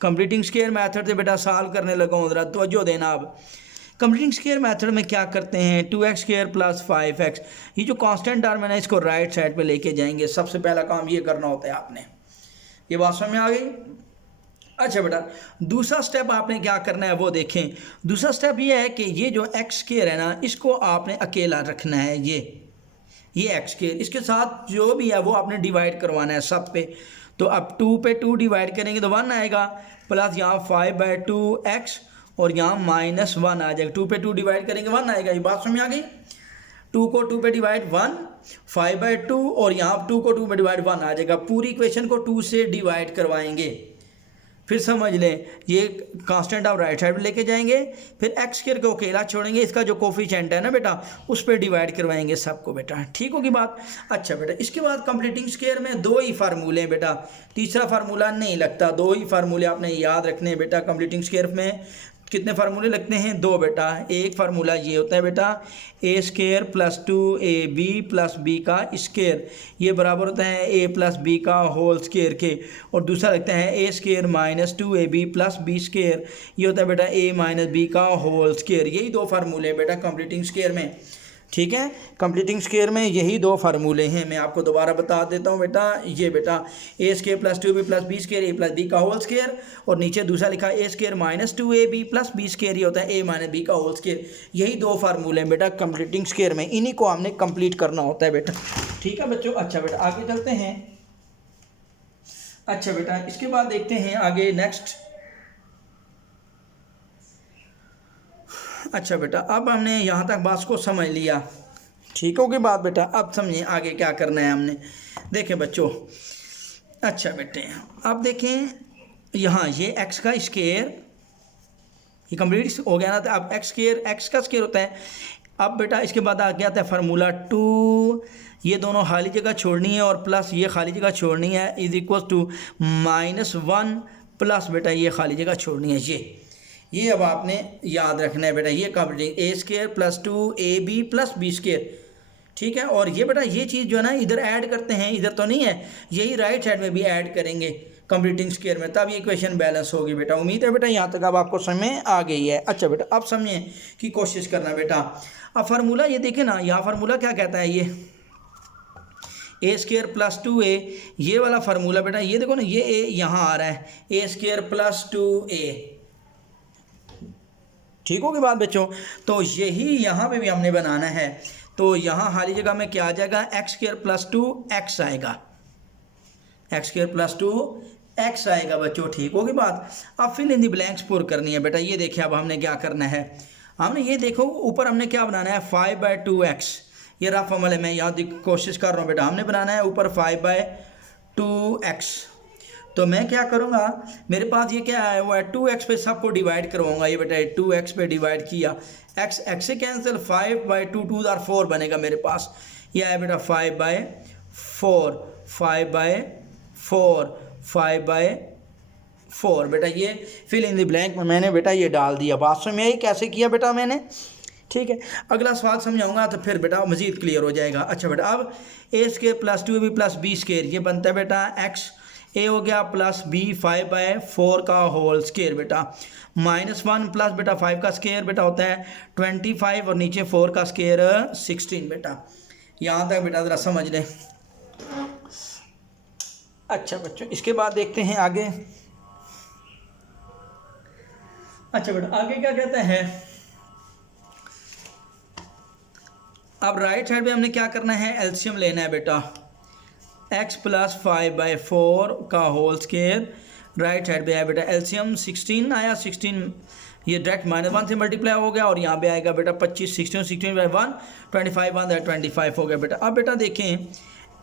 completing square method से बेटा सॉल्व करने लगा हूँ। ज़रा तवज्जो देना। अब कंप्लीटिंग स्क्वायर मेथड में क्या करते हैं, 2x स्क्वायर प्लस 5x, ये जो कांस्टेंट टर्म है ना, इसको राइट साइड पे लेके जाएंगे। सबसे पहला काम ये करना होता है आपने। ये बात समझ में आ गई? अच्छा बेटा, दूसरा स्टेप आपने क्या करना है वो देखें। दूसरा स्टेप ये है कि ये जो x स्क्वायर है ना, इसको आपने अकेला रखना है। ये x स्क्वायर, इसके साथ जो भी है वो आपने डिवाइड करवाना है सब पे। तो अब 2 पे 2 डिवाइड करेंगे तो 1 आएगा, प्लस यहाँ 5/2x और यहाँ -1 आ जाएगा। 2 पे 2 डिवाइड करेंगे 1 आएगा। ये बात समझ आ गई? 2 को 2 पे डिवाइड 1, 5/2 और यहाँ 2 को 2 पे डिवाइड 1 आ जाएगा। पूरी इक्वेशन को 2 से डिवाइड करवाएंगे। फिर समझ लें, ये कांस्टेंट आप राइट साइड में लेके जाएंगे। फिर एक्स स्क्वायर को अकेला छोड़ेंगे, इसका जो कोफिशिएंट है ना बेटा, उस पर डिवाइड करवाएंगे सबको बेटा। ठीक होगी बात? अच्छा बेटा, इसके बाद कंप्लीटिंग स्क्वायर में 2 ही फार्मूले हैं बेटा, तीसरा फार्मूला नहीं लगता। 2 ही फार्मूले आपने याद रखने हैं बेटा। कंप्लीटिंग स्क्वायर में कितने फार्मूले लगते हैं? 2 बेटा। एक फार्मूला ये होता है बेटा, A square plus 2ab plus B का स्क्वायर, ये बराबर होता है a प्लस बी का होल स्क्वायर के। और दूसरा लगता है A square minus 2ab plus B square, ये होता है बेटा a माइनस बी का होल स्क्वायर। यही 2 फार्मूले हैं बेटा कंप्लीटिंग स्क्वायर में। ठीक है, कंप्लीटिंग स्क्वायर में यही 2 फार्मूले हैं। मैं आपको दोबारा बता देता हूँ बेटा। ये बेटा ए स्क्वायर प्लस 2b प्लस B square, A plus B का होल स्क्वायर, और नीचे दूसरा लिखा A square minus 2ab plus B square, ये होता है ए माइनस बी का होल स्क्वायर। यही 2 फार्मूले हैं बेटा कंप्लीटिंग स्क्वायर में, इन्हीं को हमने कंप्लीट करना होता है बेटा। ठीक है बच्चों। अच्छा बेटा, आगे चलते हैं। अच्छा बेटा, इसके बाद देखते हैं आगे नेक्स्ट। अच्छा बेटा, अब हमने यहाँ तक बात को समझ लिया। ठीक होगी बात बेटा? अब समझिए आगे क्या करना है हमने। देखें बच्चों, अच्छा बेटे, अब देखें यहाँ ये x का स्क्वायर, ये कंप्लीट हो गया ना। तो अब x का स्क्वायर होता है। अब बेटा इसके बाद आ गया था फार्मूला 2, ये दोनों खाली जगह छोड़नी है और प्लस ये खाली जगह छोड़नी है, इज इक्वल टू -1 प्लस बेटा ये खाली जगह छोड़नी है। ये अब आपने याद रखना है बेटा। ये completing A square plus 2ab plus B square. ठीक है, और ये बेटा ये चीज़ जो है ना इधर ऐड करते हैं, इधर तो नहीं है, यही राइट साइड में भी ऐड करेंगे कंप्लीटिंग स्क्वायर में, तब ये इक्वेशन बैलेंस होगी बेटा। उम्मीद है बेटा यहाँ तक अब आपको समझ में आ गई है। अच्छा बेटा, अब समझिए कि कोशिश करना बेटा। अब फार्मूला ये देखें ना, यहाँ फार्मूला क्या कहता है, ये ए स्क्वायर प्लस 2a, ये वाला फार्मूला बेटा, ये देखो ना, ये ए यहाँ आ रहा है, ए स्क्वायर प्लस 2a। ठीक होगी बात बच्चों? तो यही यहाँ पे भी हमने बनाना है। तो यहाँ खाली जगह में क्या आ जाएगा, एक्स स्क्वायर प्लस 2x आएगा, एक्स स्क्वायर प्लस 2 एक्स आएगा बच्चों, ठीक होगी बात। अब फिल इन दी ब्लैंक्स पुर करनी है बेटा। ये देखिए अब हमने क्या करना है, हमने ये देखो ऊपर हमने क्या बनाना है 5/2x, ये रफ अमल है, मैं याद कोशिश कर रहा हूँ बेटा। हमने बनाना है ऊपर 5/2x, तो मैं क्या करूँगा, मेरे पास ये क्या है वो है 2x पे सबको डिवाइड करवाऊँगा। ये बेटा 2x पे डिवाइड किया, x से कैंसिल, 5/2 2 और 4 बनेगा मेरे पास। ये है बेटा 5/4 5/4 5/4 बेटा। ये फिल इन द ब्लैंक में मैंने बेटा ये डाल दिया। बात समझ में आई कैसे किया बेटा मैंने, ठीक है। अगला सवाल समझाऊंगा तो फिर बेटा मज़ीद क्लियर हो जाएगा। अच्छा बेटा अब a² + 2ab + b² ये बनता है बेटा x, a हो गया प्लस b 5/4 का होल स्क्वायर बेटा, -1 प्लस बेटा 5 का स्क्वायर बेटा होता है 25 और नीचे 4 का स्क्वायर 16 बेटा। यहाँ तक बेटा ज़रा समझ लें। अच्छा बच्चों इसके बाद देखते हैं आगे। अच्छा बेटा आगे क्या कहता है, अब राइट साइड पे हमने क्या करना है, एलसीएम लेना है बेटा। x + 5/4 का होल स्क्वायर राइट साइड पे है बेटा, एलसीएम 16 आया, 16 ये डायरेक्ट -1 से मल्टीप्लाई हो गया और यहाँ पे आएगा बेटा 25, 16 16/1 25 1 25 हो गया बेटा। अब बेटा देखें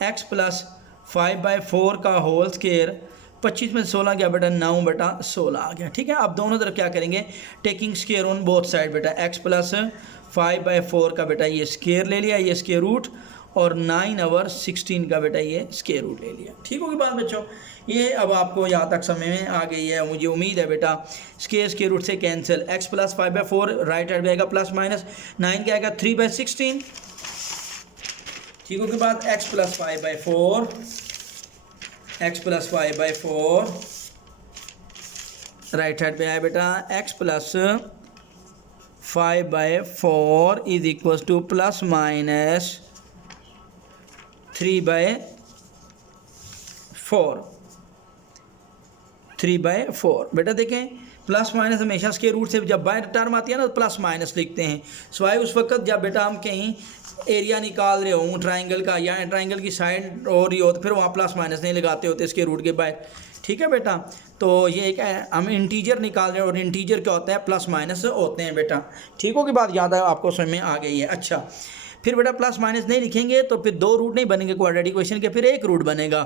x + 5/4 का होल स्क्वायर 25 में 16 गया बेटा 9 बेटा 16 आ गया, ठीक है। अब दोनों तरफ क्या करेंगे, taking square on both side बेटा। x + 5/4 का बेटा ये स्क्वायर ले लिया, ये स्क्वायर रूट, और 9/16 का बेटा ये स्क्वायर रूट ले लिया, ठीक होगी बात बच्चों। ये अब आपको यहाँ तक समझ में आ गई है, मुझे उम्मीद है बेटा। स्क्वायर रूट से कैंसिल, x + 5/4 राइट साइड में आएगा +- 9 क्या आएगा 3/16, ठीक होगी बात। x + 5/4 राइट साइड पे आया बेटा, x + 5/4 इज इक्वल टू ± 3/4 बेटा। देखें प्लस माइनस हमेशा स्क्वायर रूट से जब बाय टर्म आती है ना तो प्लस माइनस लिखते हैं, सिवाय उस वक्त जब बेटा हम कहीं एरिया निकाल रहे हों ट्राइंगल का या ट्राइंगल की साइड हो रही हो तो फिर वहाँ प्लस माइनस नहीं लगाते होते स्क्वायर रूट के बाहर, ठीक है बेटा। तो ये एक हम इंटीजर निकाल रहे हैं और इंटीजर क्या होता है प्लस माइनस होते हैं बेटा, ठीक हो की बात, याद है आपको समझ में आ गई है। अच्छा फिर बेटा प्लस माइनस नहीं लिखेंगे तो फिर 2 रूट नहीं बनेंगे क्वाड्रेटिक इक्वेशन के, फिर 1 रूट बनेगा।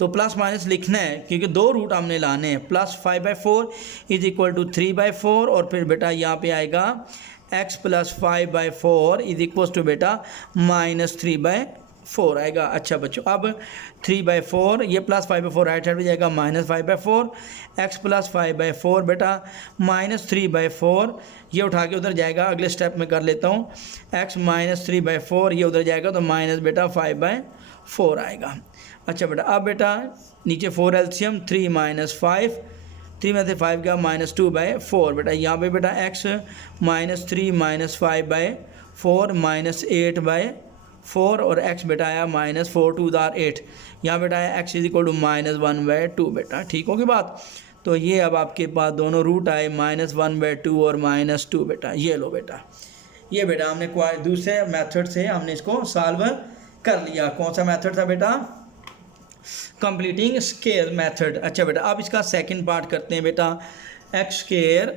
तो प्लस माइनस लिखना है क्योंकि 2 रूट हमने लाने हैं। +5/4 इज इक्वल टू 3/4 और फिर बेटा यहाँ पे आएगा x + 5/4 इज इक्वल टू बेटा -3/4 आएगा। अच्छा बच्चों अब 3/4 ये +5/4 राइट साइड पे जाएगा -5/4, x + 5/4 बेटा -3/4 ये उठा के उधर जाएगा, अगले स्टेप में कर लेता हूँ। x -3/4 ये उधर जाएगा तो माइनस बेटा 5/4 आएगा। अच्छा बेटा अब बेटा नीचे 4 एलसीएम 3 - 5, 3 में से 5 गया -2/4 बेटा। यहाँ पे बेटा x -3 - 5/4 -8/4 और x बेटा आया -4 2 8, यहाँ बेटा आया x = -1/2 बेटा, ठीक होगी बात। तो ये अब आपके पास दोनों रूट आए -1/2 और -2 बेटा। ये लो बेटा, ये बेटा हमने दूसरे मेथड से हमने इसको सॉल्व कर लिया। कौन सा मेथड था बेटा, कंप्लीटिंग स्क्वायर मेथड। अच्छा बेटा अब इसका सेकंड पार्ट करते हैं बेटा, x²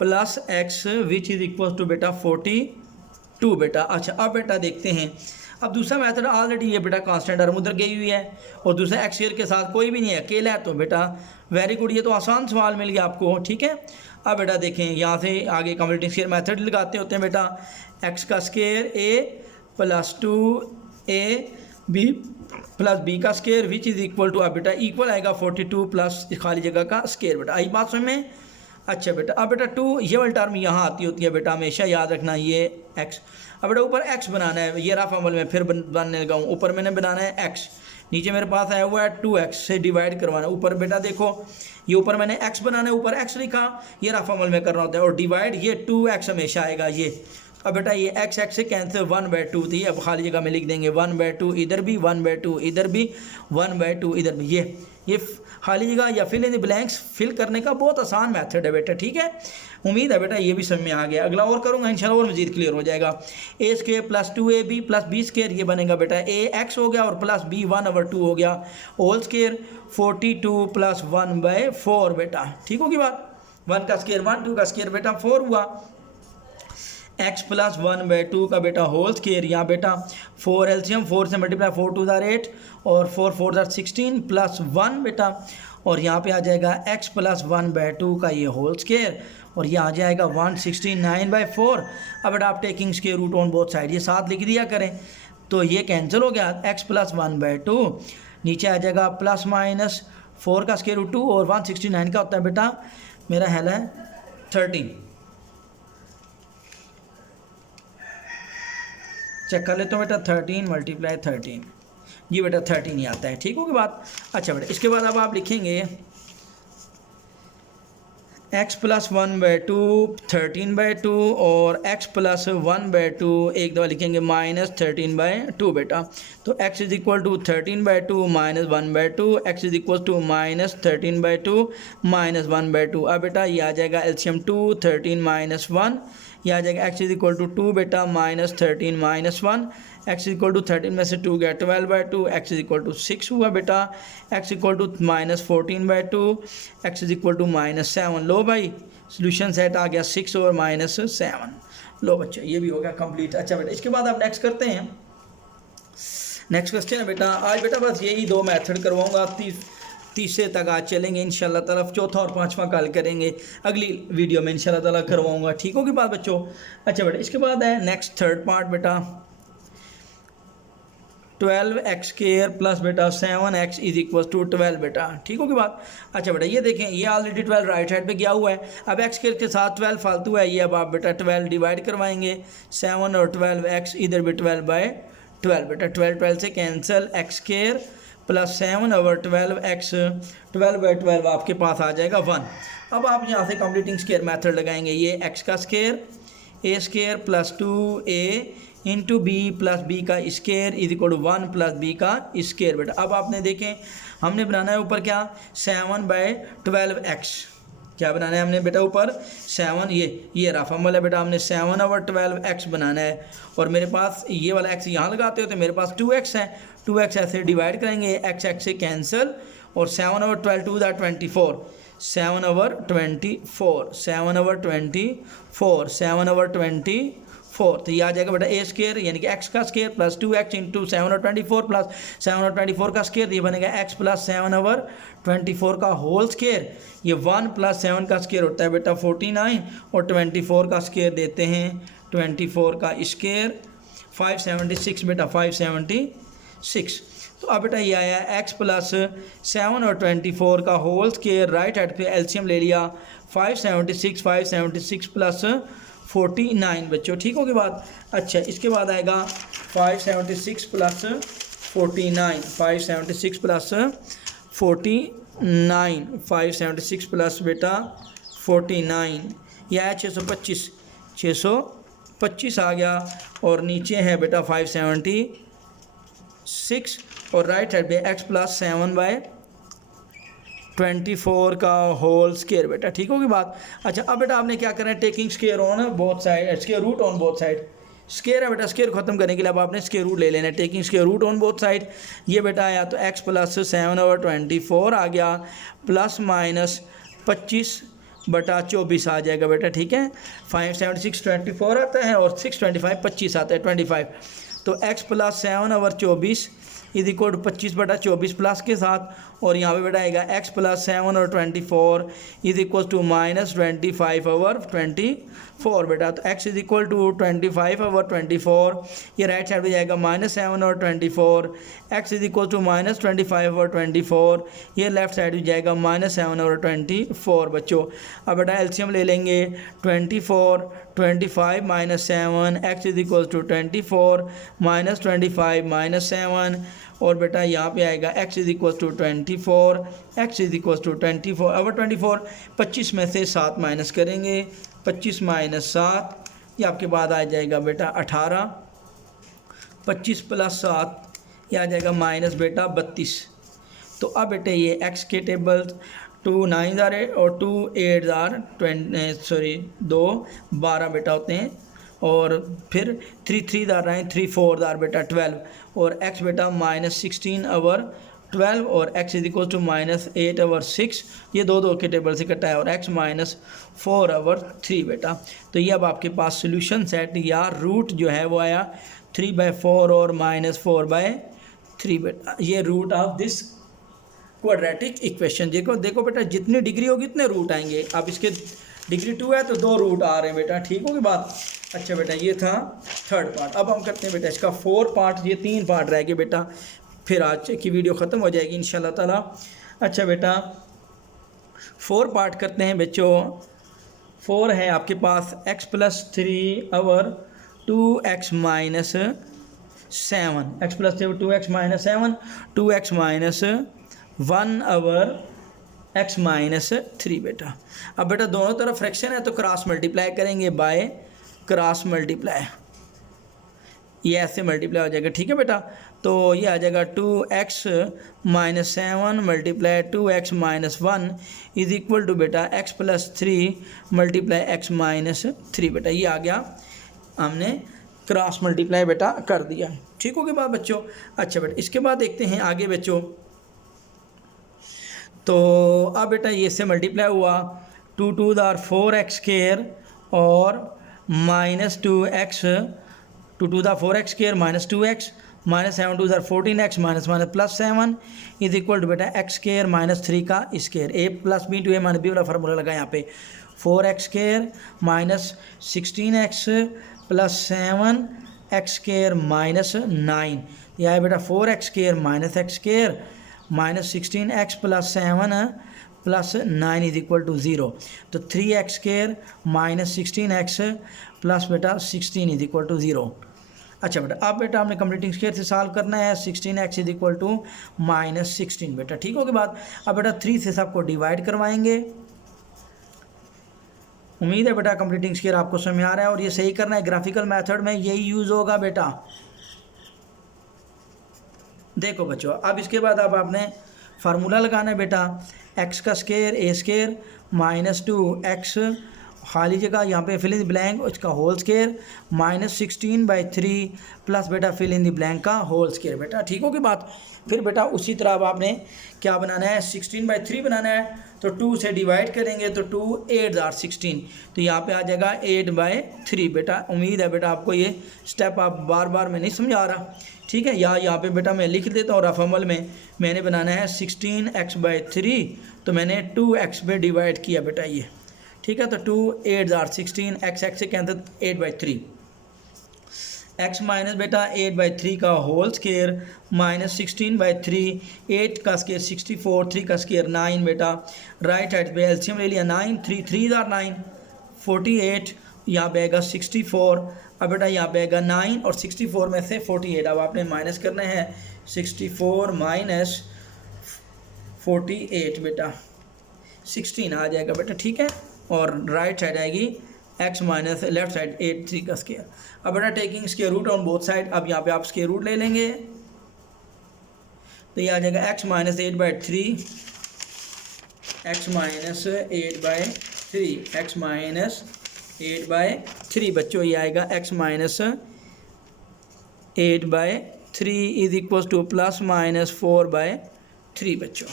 + x which is equal to बेटा 42 बेटा। अच्छा अब बेटा देखते हैं, अब दूसरा मेथड ऑलरेडी ये बेटा कांस्टेंट टर्म उधर गई हुई है और दूसरा x² के साथ कोई भी नहीं है, अकेला है, तो बेटा वेरी गुड, ये तो आसान सवाल मिल गया आपको, ठीक है। अब बेटा देखें यहाँ से आगे कंप्लीटिंग स्क्वायर मेथड लगाते होते हैं बेटा। x का स्क्वायर a + 2ab + b का square which is equal to, अब बेटा इक्वल आएगा 42 प्लस खाली जगह का स्क्वायर बेटा। आई बात समझ में। अच्छा बेटा अब बेटा 2 ये वाली टर्म यहाँ आती होती है बेटा, हमेशा याद रखना ये x। अब बेटा ऊपर x बनाना है, ये रफ अमल में फिर बनाने लगा हूँ। ऊपर मैंने बनाना है x, नीचे मेरे पास आया हुआ है 2x से डिवाइड करवाना। ऊपर बेटा देखो ये ऊपर मैंने x बनाना है, ऊपर x लिखा, ये रफ अमल में करना होता है, और डिवाइड ये 2x हमेशा आएगा ये। अब बेटा ये x से कैंसिल 1/2 थी, अब खाली जगह में लिख देंगे 1/2 इधर भी, 1/2 इधर भी, 1/2 इधर भी। ये खाली जगह या fill in the blanks fill करने का बहुत आसान मेथड है बेटा, ठीक है। उम्मीद है बेटा ये भी समझ में आ गया। अगला और करूँगा इंशाल्लाह और मज़ीद क्लियर हो जाएगा। A square plus 2ab plus B square, ये बनेगा बेटा ए एक्स हो गया और प्लस बी 1/2 हो गया होल स्क्वायर 42 प्लस 1/4 बेटा, ठीक होगी बात। 1 का स्क्वायर 1, 2 का स्क्वायर बेटा 4 हुआ, x प्लस 1/2 का बेटा होल स्क्वायर, यहाँ बेटा 4 एलसीएम 4 से मल्टीप्लाई 4 2 ज़ार 8 और 4 4 ज़ार 16 प्लस 1 बेटा, और यहाँ पे आ जाएगा x प्लस 1/2 का ये होल स्क्वायर और ये आ जाएगा 169/4। अब बेटा आप taking square root on both side ये साथ लिख दिया करें तो ये कैंसिल हो गया, x प्लस 1/2 नीचे आ जाएगा प्लस माइनस 4 का स्क्वायर रूट 2 और 169 का होता है बेटा मेरा हेल है 13। चेक कर लेते हो बेटा 13 मल्टीप्लाई 13, जी बेटा 13 ही आता है, ठीक होगी बात। अच्छा बेटा इसके बाद अब आप लिखेंगे x प्लस 1/2 13/2 और x प्लस 1/2 एक दफ़ा लिखेंगे माइनस 13/2 बेटा, तो x is equal to 13/2 minus 1/2, x is equal to minus 13/2 minus 1/2। अब बेटा ये आ जाएगा एलसीएम 2 13 माइनस 1, ये आ जाएगा x इज़ इक्वल टू 2 बेटा minus 13 minus 1, x equal to 13 में से 2 गया 12/2, x इज इक्वल टू 6 हुआ बेटा, x equal to minus 14/2, x is equal to minus 7। लो भाई सोल्यूशन सेट आ गया 6 और माइनस 7। लो बच्चा ये भी हो गया कंप्लीट। अच्छा बेटा इसके बाद आप नेक्स्ट करते हैं, नेक्स्ट क्वेश्चन है बेटा। आज बेटा बस यही 2 मेथड करवाऊँगा, तीसरे तक आज चलेंगे इंशाल्लाह ताला, चौथा और पांचवा कल करेंगे अगली वीडियो में इंशाल्लाह ताला करवाऊँगा, ठीक होगी बात बच्चों। अच्छा बेटा इसके बाद है नेक्स्ट थर्ड पार्ट बेटा 12x स्क्वायर प्लस बेटा 7x इज इक्वल टू 12 बेटा, ठीक होगी बात। अच्छा बेटा ये देखें ये ऑलरेडी 12 राइट साइड पे गया हुआ है, अब x स्क्वायर के साथ 12 फालतू है, ये अब आप बेटा 12 डिवाइड करवाएंगे 7 और 12x इधर भी 12/12 बेटा, 12 से cancel x square plus 7 over 12x 12/12 आपके पास आ जाएगा 1। अब आप यहाँ से कंप्लीटिंग स्क्वायर मेथड लगाएंगे, ये x का square a square plus 2a into B plus B का square is equal to 1 plus B का स्क्वायर बेटा। अब आपने देखें हमने बनाना है ऊपर क्या 7/12x, क्या बनाना है हमने बेटा ऊपर 7, ये रफ अमल है बेटा, हमने 7/12x बनाना है और मेरे पास ये वाला x यहाँ लगाते हो तो मेरे पास 2x है, 2x ऐसे डिवाइड करेंगे x से कैंसिल और 7/12 2 दैट 24 7/24 7/24 तो ये आ जाएगा बेटा ए स्क्वायर यानी कि x का square plus 2x into 7/24 plus 7/24 का स्क्वायर, ये बनेगा x प्लस 7/24 का होल स्क्वायर, ये 1 प्लस 7 का स्क्वायर होता है बेटा 49 और 24 का स्क्वायर देते हैं 24 का स्क्वायर 576 बेटा 576। तो अब बेटा ये आया x प्लस 7 और 24 का होल स्क्वायर, राइट हैंड पे एलसीएम ले लिया 576 प्लस 49 बच्चों, ठीक होगी बात। अच्छा इसके बाद आएगा 576 प्लस 49 576 प्लस 49 576 प्लस बेटा 49 यह है 625 आ गया और नीचे है बेटा 576 और राइट साइड पे x प्लस 7/24 का होल स्क्वायर बेटा, ठीक होगी बात। अच्छा अब बेटा आपने क्या करना है taking square on both side, square root on both side, square है बेटा स्क्वायर खत्म करने के लिए अब आपने स्क्वायर रूट ले लेना है, taking square root on both side. ये बेटा आया तो x प्लस 7/24 आ गया प्लस माइनस 25/24 आ जाएगा बेटा, ठीक है। 576 24 आता है और 625 25 आता है 25, तो x plus 7/24 is equal to 25/24 plus के साथ और यहाँ पे बेटा आएगा x प्लस 7 और 24 इज इक्वल टू माइनस 25/24 बेटा, तो x इज इक्वल टू 25/24, ये राइट साइड पे जाएगा माइनस 7 और 24, x is equal to minus 25/24, ये लेफ्ट साइड पे जाएगा माइनस 7 और 24 बच्चों। अब बेटा एलसीएम ले लेंगे 24 25 minus 7, x is equal to 24 minus 25 minus 7 और बेटा यहाँ पे आएगा x is equal to 24 x is equal to 24 अब 24 25 में से 7 माइनस करेंगे 25 माइनस 7 ये आपके बाद आ जाएगा बेटा 18, 25 प्लस 7 ये आ जाएगा माइनस बेटा 32, तो अब बेटे ये एक्स के टेबल 2 9 आर 8 और 2 8 आर 2 12 बेटा होते हैं, और फिर 3 3 दार 9 3 4 दार बेटा 12, और x बेटा -16 ओवर 12 और x is equal to -8 over 6, ये दो दो के टेबल से कटा है, और x -4 ओवर 3 बेटा। तो ये अब आपके पास सोल्यूशन सेट या रूट जो है वो आया 3/4 और -4/3 बेटा, ये root of this quadratic equation. देखो बेटा जितनी डिग्री होगी उतने रूट आएंगे। अब इसके डिग्री 2 है तो 2 रूट आ रहे हैं बेटा, ठीक होगी बात। अच्छा बेटा ये था थर्ड पार्ट। अब हम करते हैं बेटा इसका 4 पार्ट, ये 3 पार्ट रह गए बेटा, फिर आज की वीडियो ख़त्म हो जाएगी इंशाल्लाह ताला। अच्छा बेटा 4 पार्ट करते हैं बच्चों। 4 है आपके पास x + 3 over 2x - 7, x + 3 2x - 7, 2x - 1 over x - 3 बेटा। अब बेटा दोनों तरफ फ्रैक्शन है तो क्रॉस मल्टीप्लाई करेंगे बाय क्रॉस मल्टीप्लाई, ये ऐसे मल्टीप्लाई हो जाएगा, ठीक है बेटा। तो ये आ जाएगा 2x - 7 multiply 2x - 1 is equal to बेटा x + 3 मल्टीप्लाई x - 3 बेटा, ये आ गया, हमने क्रॉस मल्टीप्लाई बेटा कर दिया, ठीक हो गया बात बच्चों। अच्छा बेटा इसके बाद देखते हैं आगे बच्चों। तो अब बेटा ये से मल्टीप्लाई हुआ 2 2 दार 4x² और -2x 2 2 दार 4x² -2x -7 2 दार 14x -+7 इज इक्वल टू बेटा x² - 3 का square, a + b × a - b वाला फार्मूला लगा यहाँ पे। 4x² - 16x + 7x² - 9, यह है बेटा 4x² - x² -16x + 7 + 9 is equal to 0। तो 3x² - 16x + बेटा 16 इज इक्वल टू 0। अच्छा बेटा अब बेटा हमने कंप्लीटिंग स्क्वायर से सॉल्व करना है, 16x इज इक्वल टू -16 बेटा, ठीक हो गई बात। अब बेटा 3 से सबको डिवाइड करवाएंगे। उम्मीद है बेटा कंप्लीटिंग स्क्वायर आपको समझ में आ रहा है, और ये सही करना है ग्राफिकल मेथड में यही यूज़ होगा बेटा। देखो बच्चों अब इसके बाद अब आपने फार्मूला लगाना है बेटा, x का स्क्वायर a² -2x खाली जगह यहाँ पे फिल इन द ब्लैंक उसका होल स्क्वायर -16/3 प्लस बेटा फिल इन द ब्लैंक का होल स्क्वायर बेटा, ठीक हो गई बात। फिर बेटा उसी तरह अब आपने क्या बनाना है, 16/3 बनाना है, तो 2 से डिवाइड करेंगे तो 2 8 आर 16, तो यहाँ पे आ जाएगा 8/3 बेटा। उम्मीद है बेटा आपको ये स्टेप आप बार बार मैं नहीं समझा रहा, ठीक है। यहाँ पे बेटा मैं लिख देता हूँ रफ अमल में, मैंने बनाना है 16x/3, तो मैंने 2x पे डिवाइड किया बेटा ये, ठीक है। तो 2 8 आर 16, x से कैंसिल 8/3, x माइनस बेटा 8/3 का होल स्क्वायर -16/3, 8 का स्क्वायर 64, 3 का स्क्वायर 9 बेटा। राइट साइड पे एलसीएम ले लिया 9, 3 3 आर 9 48, यहाँ पे आएगा 64। अब बेटा यहाँ पे आएगा 9 और 64 में से 48, अब आपने माइनस करना है 64 माइनस 48 बेटा 16 आ जाएगा बेटा, ठीक है। और राइट साइड आएगी x माइनस लेफ्ट साइड 8 3 का स्क्वायर। अब बेटा taking square root on both side, अब यहाँ पे आप स्क्वायर रूट ले लेंगे तो ये आ जाएगा x minus 8/3, x minus 8/3, x minus 8/3 बच्चों, ये आएगा x minus 8/3 is equal to ±4/3 बच्चों।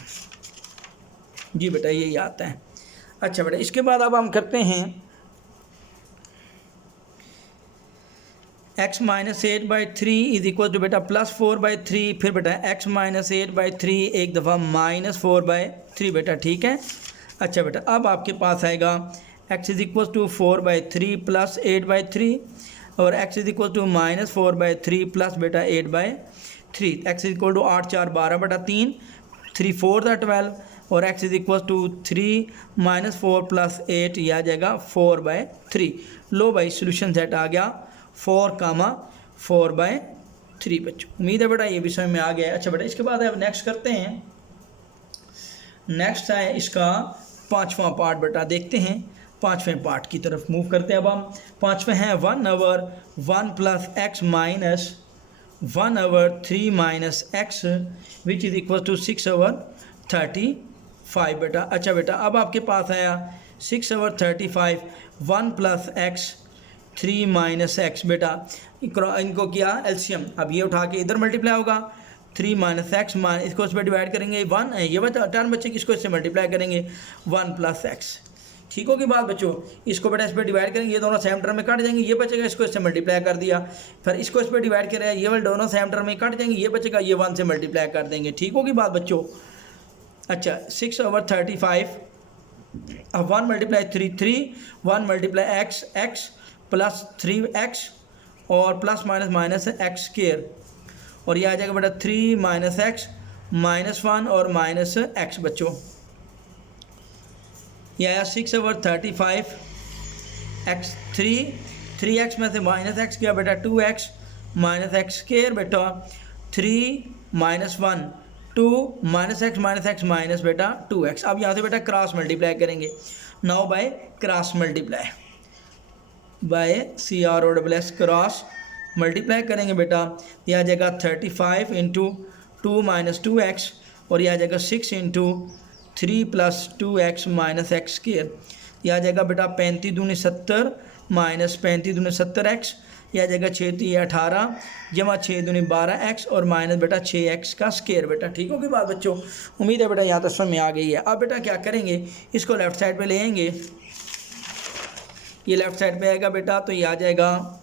जी बेटा यही आता है। अच्छा बेटा इसके बाद अब हम करते हैं x minus 8/3 is equal to बेटा +4/3, फिर बेटा x माइनस 8/3 एक दफ़ा -4/3 बेटा, ठीक है। अच्छा बेटा अब आपके पास आएगा x is equal to 4/3 plus 8/3 और x is equal to -4/3 plus बेटा 8/3, x इज इक्वल टू 8 4 12/3, 3 4 12 और x is equal to 3 -4 plus 8, यह आ जाएगा 4/3। लो भाई सोल्यूशन सेट आ गया 4,4/3 बच्चों। उम्मीद है बेटा ये भी समझ में आ गया है। अच्छा बेटा इसके बाद अब नेक्स्ट करते हैं, नेक्स्ट है इसका 5वां पार्ट बेटा, देखते हैं 5वें पार्ट की तरफ मूव करते हैं। अब हम 5वें हैं 1/1 + x minus 1/3 minus x which is equal to 6/35 बेटा। अच्छा बेटा, अब आपके पास आया 6/35 1 प्लस एक्स 3 माइनस एक्स बेटा। इनको किया एलसीएम, अब ये उठा के इधर मल्टीप्लाई होगा 3 माइनस एक्स, इसको इस पर डिवाइड करेंगे 1, ये बचा टर्म बच्चे किसको इससे मल्टीप्लाई करेंगे 1 प्लस एक्स। ठीक होगी बात बच्चों, इसको बेटा इस पर डिवाइड करेंगे, ये दोनों सेम टर्म में कट जाएंगे, ये बचेगा, इसको इससे मल्टीप्लाई कर दिया, फिर इसको इस पर डिवाइड करें, ये वाले दोनों सेम टर्म में कट जाएंगे, ये बचेगा, ये 1 से मल्टीप्लाई कर देंगे। ठीक होगी बात बच्चों। अच्छा 6/35 अब 1 multiply 3 1 multiply x x plus 3x और plus minus minus x square, और ये आ जाएगा बेटा 3 माइनस एक्स माइनस 1 और माइनस एक्स बच्चों। ये आया 6/35 एक्स 3x में से माइनस एक्स किया बेटा 2x माइनस एक्स स्क्वायर बेटा 3 माइनस 1 2 माइनस एक्स माइनस बेटा 2x। अब यहाँ से बेटा क्रॉस मल्टीप्लाई करेंगे, now by cross multiply by CROSS cross multiply करेंगे बेटा, यह आ जाएगा 35 इंटू 2 माइनस 2x और यह आ जाएगा 6 into 3 plus 2x minus x square, यह आ जाएगा बेटा 35 दूनी 70 माइनस 35 दूनी 70x, यह आ जाएगा 6 3 18 जमा 6 दूनी 12x और माइनस बेटा 6x का स्क्वायर बेटा। ठीक होगी बात बच्चों, उम्मीद है बेटा यहाँ तक समझ में आ गई है। अब बेटा क्या करेंगे, इसको लेफ्ट साइड पे ले आएंगे, ये लेफ्ट साइड पे आएगा बेटा, तो ये आ जाएगा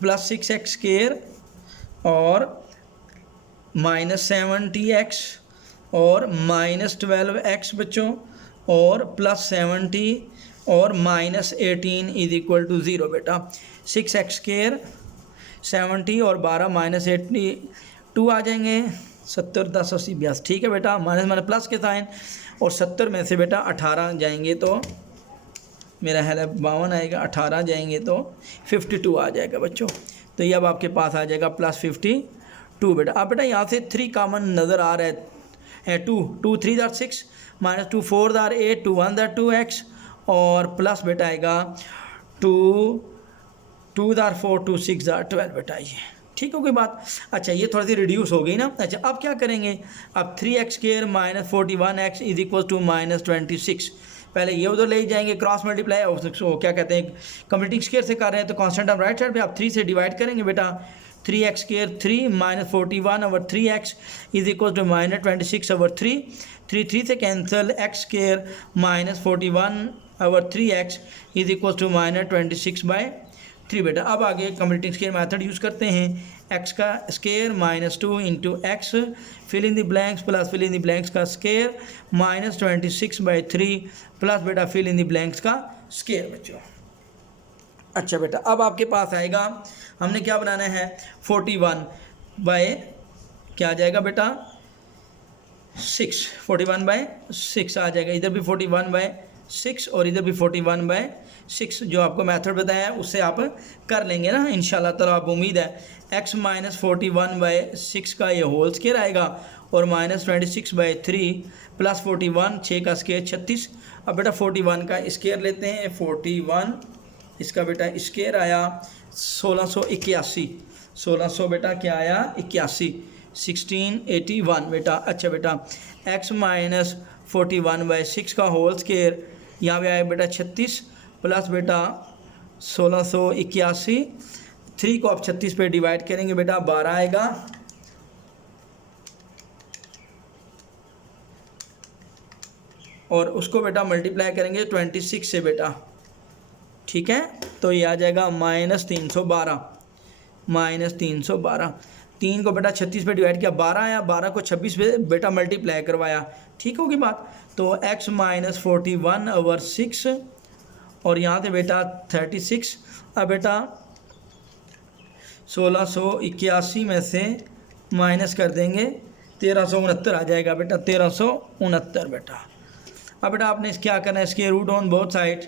प्लस 6x स्क्वायर और माइनस 70x और माइनस 12x बच्चों और प्लस 70 और माइनस 18 इज इक्वल टू 0 बेटा। 6x स्क्वायर 70 और 12 माइनस 82 आ जाएंगे 70 10 80 82। ठीक है बेटा, माइनस माइनस प्लस के साइन, और 70 में से बेटा 18 जाएंगे तो मेरा है 52 आएगा, 18 जाएंगे तो 52 आ जाएगा बच्चों। तो ये अब आपके पास आ जाएगा प्लस 52 बेटा। अब बेटा यहाँ से 3 कॉमन नज़र आ रहा है, 2 3 6 माइनस 2 4 8 2 1 2x और प्लस बेटा आएगा 2 4 2 6 12 बेटा ये। ठीक हो गई बात। अच्छा ये थोड़ी सी रिड्यूस हो गई ना। अच्छा अब क्या करेंगे, अब 3x square minus 41x is equal to minus 26। पहले ये उधर ले जाएंगे क्रॉस मल्टीप्लाई, उसको क्या कहते हैं कंप्लीटिंग स्क्वायर से कर रहे हैं, तो कांस्टेंट हम राइट साइड पे आप 3 से डिवाइड करेंगे बेटा। 3x square 3 minus 41/3x is equal to minus 26/3। 3 से cancel, x square minus 41/3x is equal to minus 26/3 बेटा। अब आगे कंप्लीटिंग स्क्वायर मेथड यूज़ करते हैं, x का square minus 2 into x fill in the blanks plus fill in the blanks का स्क्वायर माइनस 26/3 प्लस बेटा फिल इन द ब्लैंक्स का स्क्वायर बच्चों। अच्छा बेटा अब आपके पास आएगा, हमने क्या बनाना है 41 बाय क्या आ जाएगा बेटा 6, 41/6 आ जाएगा, इधर भी 41/6 और इधर भी 41/6। जो आपको मेथड बताया है उससे आप कर लेंगे ना इंशाल्लाह ताला। आप उम्मीद है x माइनस 41/6 का ये होल स्क्वायर आएगा और माइनस 26/3 प्लस 41 6 का स्क्वायर 36। अब बेटा 41 का स्क्वायर लेते हैं, 41 इसका बेटा स्क्वायर आया 1681, 1600 बेटा क्या आया 81, 1681 बेटा। अच्छा बेटा x माइनस 41/6 का होल स्क्वायर यहाँ पे आया बेटा 36 प्लस बेटा 1681, 3 को आप 36 पे डिवाइड करेंगे बेटा 12 आएगा, और उसको बेटा मल्टीप्लाई करेंगे 26 से बेटा। ठीक है, तो ये आ जाएगा माइनस 312, माइनस 312। 3 को बेटा 36 पे डिवाइड किया 12 आया, 12 को 26 पे बेटा मल्टीप्लाई करवाया। ठीक होगी बात। तो x माइनस 41/6 और यहाँ से बेटा 36। अब बेटा 1681 में से माइनस कर देंगे 1369 आ जाएगा बेटा, 1369 बेटा। अब बेटा आपने क्या करना है, इसके root on both side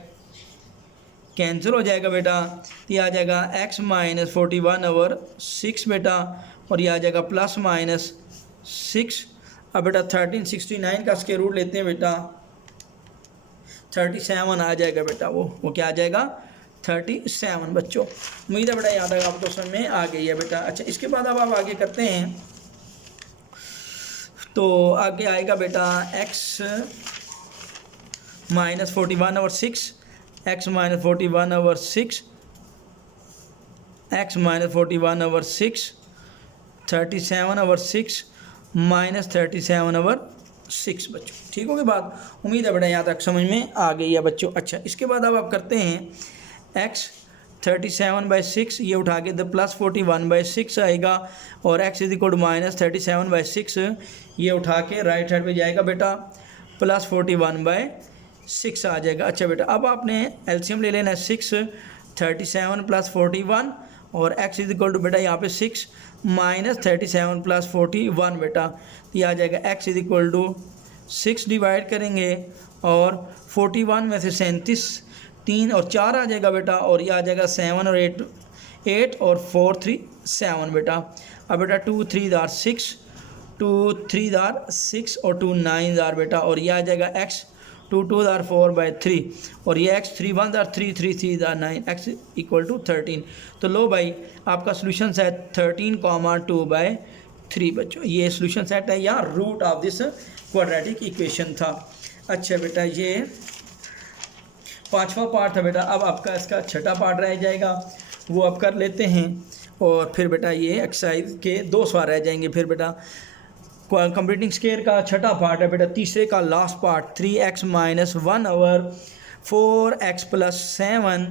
cancel हो जाएगा बेटा, ये आ जाएगा x माइनस 41/6 बेटा, और ये आ जाएगा प्लस माइनस 6। अब बेटा 1369 का स्क्वायर रूट लेते हैं बेटा, 37 आ जाएगा बेटा, वो क्या आ जाएगा 37 बच्चों। उम्मीद है बेटा याद आएगा आपको, समझ में आ गई है बेटा। अच्छा इसके बाद अब आप आगे करते हैं, तो आगे आएगा बेटा x minus 41/6, x minus 41/6, x minus 41/6, 37/6 minus 37/6 बच्चों। ठीक होगी बात। उम्मीद है बेटा यहाँ तक समझ में आ गई है बच्चों। अच्छा इसके बाद अब आप करते हैं x 37/6, ये उठा के द प्लस 41/6 आएगा, और x is equal to minus 37/6, ये उठा के राइट साइड पे जाएगा बेटा, प्लस 41/6 आ जाएगा। अच्छा बेटा अब आपने एलसीएम ले लेना है 6, 37 प्लस 41, और x इज इक्वल टू बेटा यहाँ पे 6 माइनस 37 प्लस 41 बेटा, ये आ जाएगा x is equal to 6 divide करेंगे, और 41 में से 37 3 और 4 आ जाएगा बेटा, और ये आ जाएगा 7 और 8 और 4 3 7 बेटा। अब बेटा 2 3 आर 6, 2 3 आर 6 और 2 9 आर बेटा, और ये आ जाएगा x 2 2 आर 4/3, और ये x 3 1 are 3 3 3 are 9, x equal to 13। तो लो भाई आपका सोल्यूशन सेट 13,2/3 बच्चों, ये सोल्यूशन सेट है या root of this quadratic equation था। अच्छा बेटा ये पांचवा पार्ट था बेटा। अब आपका इसका छठा पार्ट रह जाएगा, वो आप कर लेते हैं, और फिर बेटा ये एक्सरसाइज के 2 सवाल रह जाएंगे। फिर बेटा कंप्लीटिंग स्केयर का छठा पार्ट है बेटा, तीसरे का last part, 3x minus 1/4x plus 7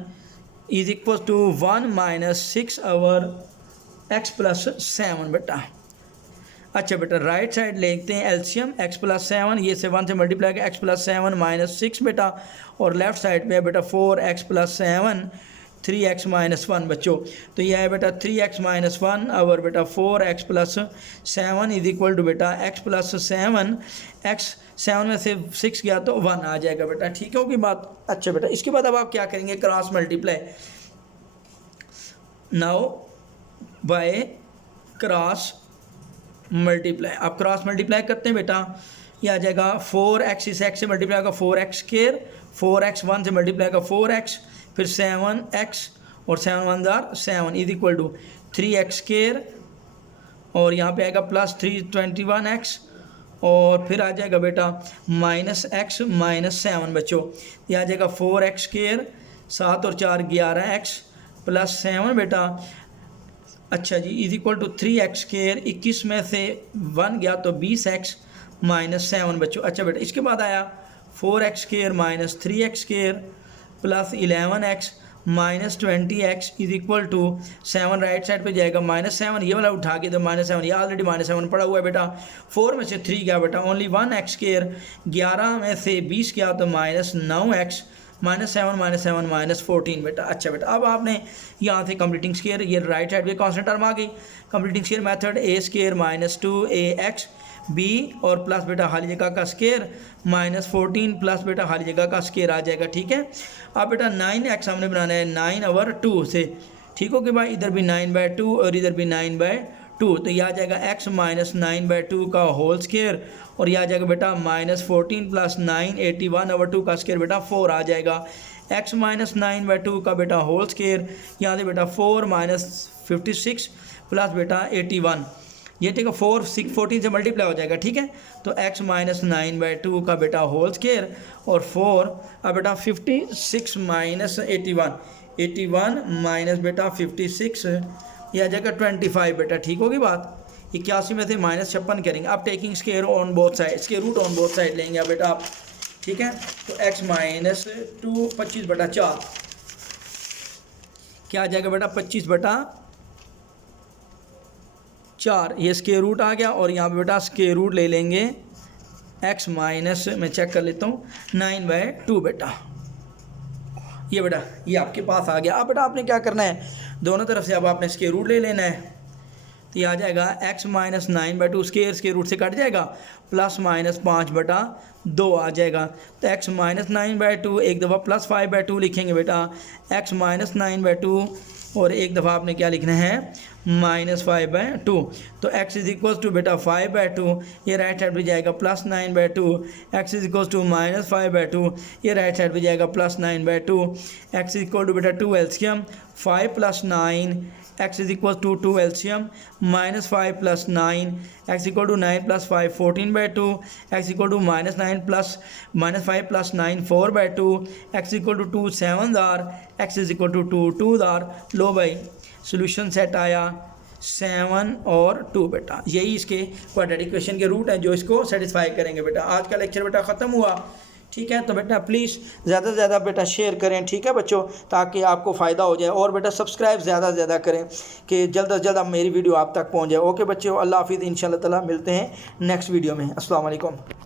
is equal to 1 minus 6/x plus 7 बेटा। अच्छा बेटा राइट साइड लेते हैं एलसीएम, x प्लस 7, ये से 1 से मल्टीप्लाई किया, x प्लस 7 माइनस 6 बेटा, और लेफ्ट साइड पे है बेटा 4x प्लस 7 3x माइनस 1 बच्चों। तो यह है बेटा 3x माइनस 1 और बेटा 4x plus 7 is equal to बेटा x प्लस 7, x 7 में से 6 गया तो 1 आ जाएगा बेटा। ठीक होगी बात। अच्छा बेटा इसके बाद अब आप क्या करेंगे, cross multiply now by cross multiply. आप क्रॉस मल्टीप्लाई करते हैं बेटा, यह आ जाएगा 4x, इस x से मल्टीप्लाई होगा 4x स्क्वायर, 4x 1 से मल्टीप्लाई होगा 4x, फिर 7x और 7 1 आर 7 is equal to 3x square, और यहाँ पे आएगा प्लस 321x, और फिर आ जाएगा बेटा माइनस x माइनस 7 बच्चों, ये आ जाएगा 4x स्क्वायर, 7 और 4 11x प्लस 7 बेटा। अच्छा जी is equal to 3x square, 21 में से 1 गया तो 20x माइनस 7 बच्चों। अच्छा बेटा इसके बाद आया 4x square minus 3x square plus 11x minus 20x is equal to 7 right side पे जाएगा माइनस 7, ये वाला उठा के तो माइनस 7, ये ऑलरेडी माइनस 7 पड़ा हुआ है बेटा। 4 में से 3 गया बेटा, ओनली 1x स्क्वायर, 11 में से 20 गया तो माइनस 9x माइनस 7 माइनस 14 बेटा। अच्छा बेटा अब आपने यहाँ से कंप्लीटिंग स्क्वायर, ये राइट साइड पे कांस्टेंट टर्म आ गई, completing square method a square minus 2ax b और प्लस बेटा खाली जगह का स्क्वायर माइनस 14 प्लस बेटा खाली जगह का स्क्वायर आ जाएगा। ठीक है अब बेटा 9x हमने बनाना है 9/2 से। ठीक हो कि भाई इधर भी 9/2 और इधर भी 9/2, तो यह आ जाएगा x माइनस 9/2 का होल स्क्वायर, और यह आ जाएगा बेटा माइनस 14 प्लस 9 81/2 का स्क्वायर बेटा 4 आ जाएगा। x माइनस 9/2 का बेटा होल स्क्वायर, यहाँ से बेटा 4 माइनस 56 प्लस बेटा 81, ये ठीक है 4 6 14 से मल्टीप्लाई हो जाएगा। ठीक है तो x माइनस 9/2 का बेटा होल स्क्वायर और 4, अब बेटा 56 माइनस 81 माइनस बेटा 56, ये आ जाएगा 25 बेटा। ठीक होगी बात। 81 में से माइनस 56 करेंगे, अब taking square on both side, इसके रूट ऑन बोथ साइड लेंगे अब बेटा आप। ठीक है तो x माइनस 2 25/4 क्या आ जाएगा बेटा 25/4, ये स्क्वायर रूट आ गया, और यहाँ पे बेटा स्क्वायर रूट ले लेंगे x माइनस, मैं चेक कर लेता हूँ 9/2 बेटा, ये बेटा ये आपके पास आ गया। अब बेटा आपने क्या करना है, दोनों तरफ से अब आपने स्क्वायर रूट ले लेना है, तो ये आ जाएगा x माइनस 9/2 स्क्वायर रूट से कट जाएगा, प्लस माइनस 5/2 आ जाएगा। तो x माइनस 9/2 एक दफ़ा प्लस 5/2 लिखेंगे बेटा, x माइनस 9/2 और एक दफ़ा आपने क्या लिखना है -5/2। तो x इज इक्वल टू बेटा 5/2, ये राइट साइड पे जाएगा +9/2। x इज इक्वल टू -5/2, ये राइट साइड पे जाएगा +9/2। x इज इक्वल टू बेटा 2 LCM 5 + 9, x is equal to 2 LCM -5 + 9, x equal to 9 + 5 14/2, x equal to -5 + 9 4/2, x equal to 2 7 दार, x इज इक्वल टू 2 2 दार। लो भाई सोल्यूशन सेट आया 7 और 2 बेटा, यही इसके क्वाड्रेटिक इक्वेशन के रूट हैं जो इसको सेटिस्फाई करेंगे बेटा। आज का लेक्चर बेटा ख़त्म हुआ, ठीक है। तो बेटा प्लीज़ ज़्यादा से ज़्यादा बेटा शेयर करें, ठीक है बच्चों, ताकि आपको फ़ायदा हो जाए। और बेटा सब्सक्राइब ज़्यादा से ज़्यादा करें कि जल्द से जल्द मेरी वीडियो आप तक पहुंच जाए। ओके बच्चों, अल्लाह हाफिज़, इंशाल्लाह ताला मिलते हैं नेक्स्ट वीडियो में। अस्सलाम वालेकुम।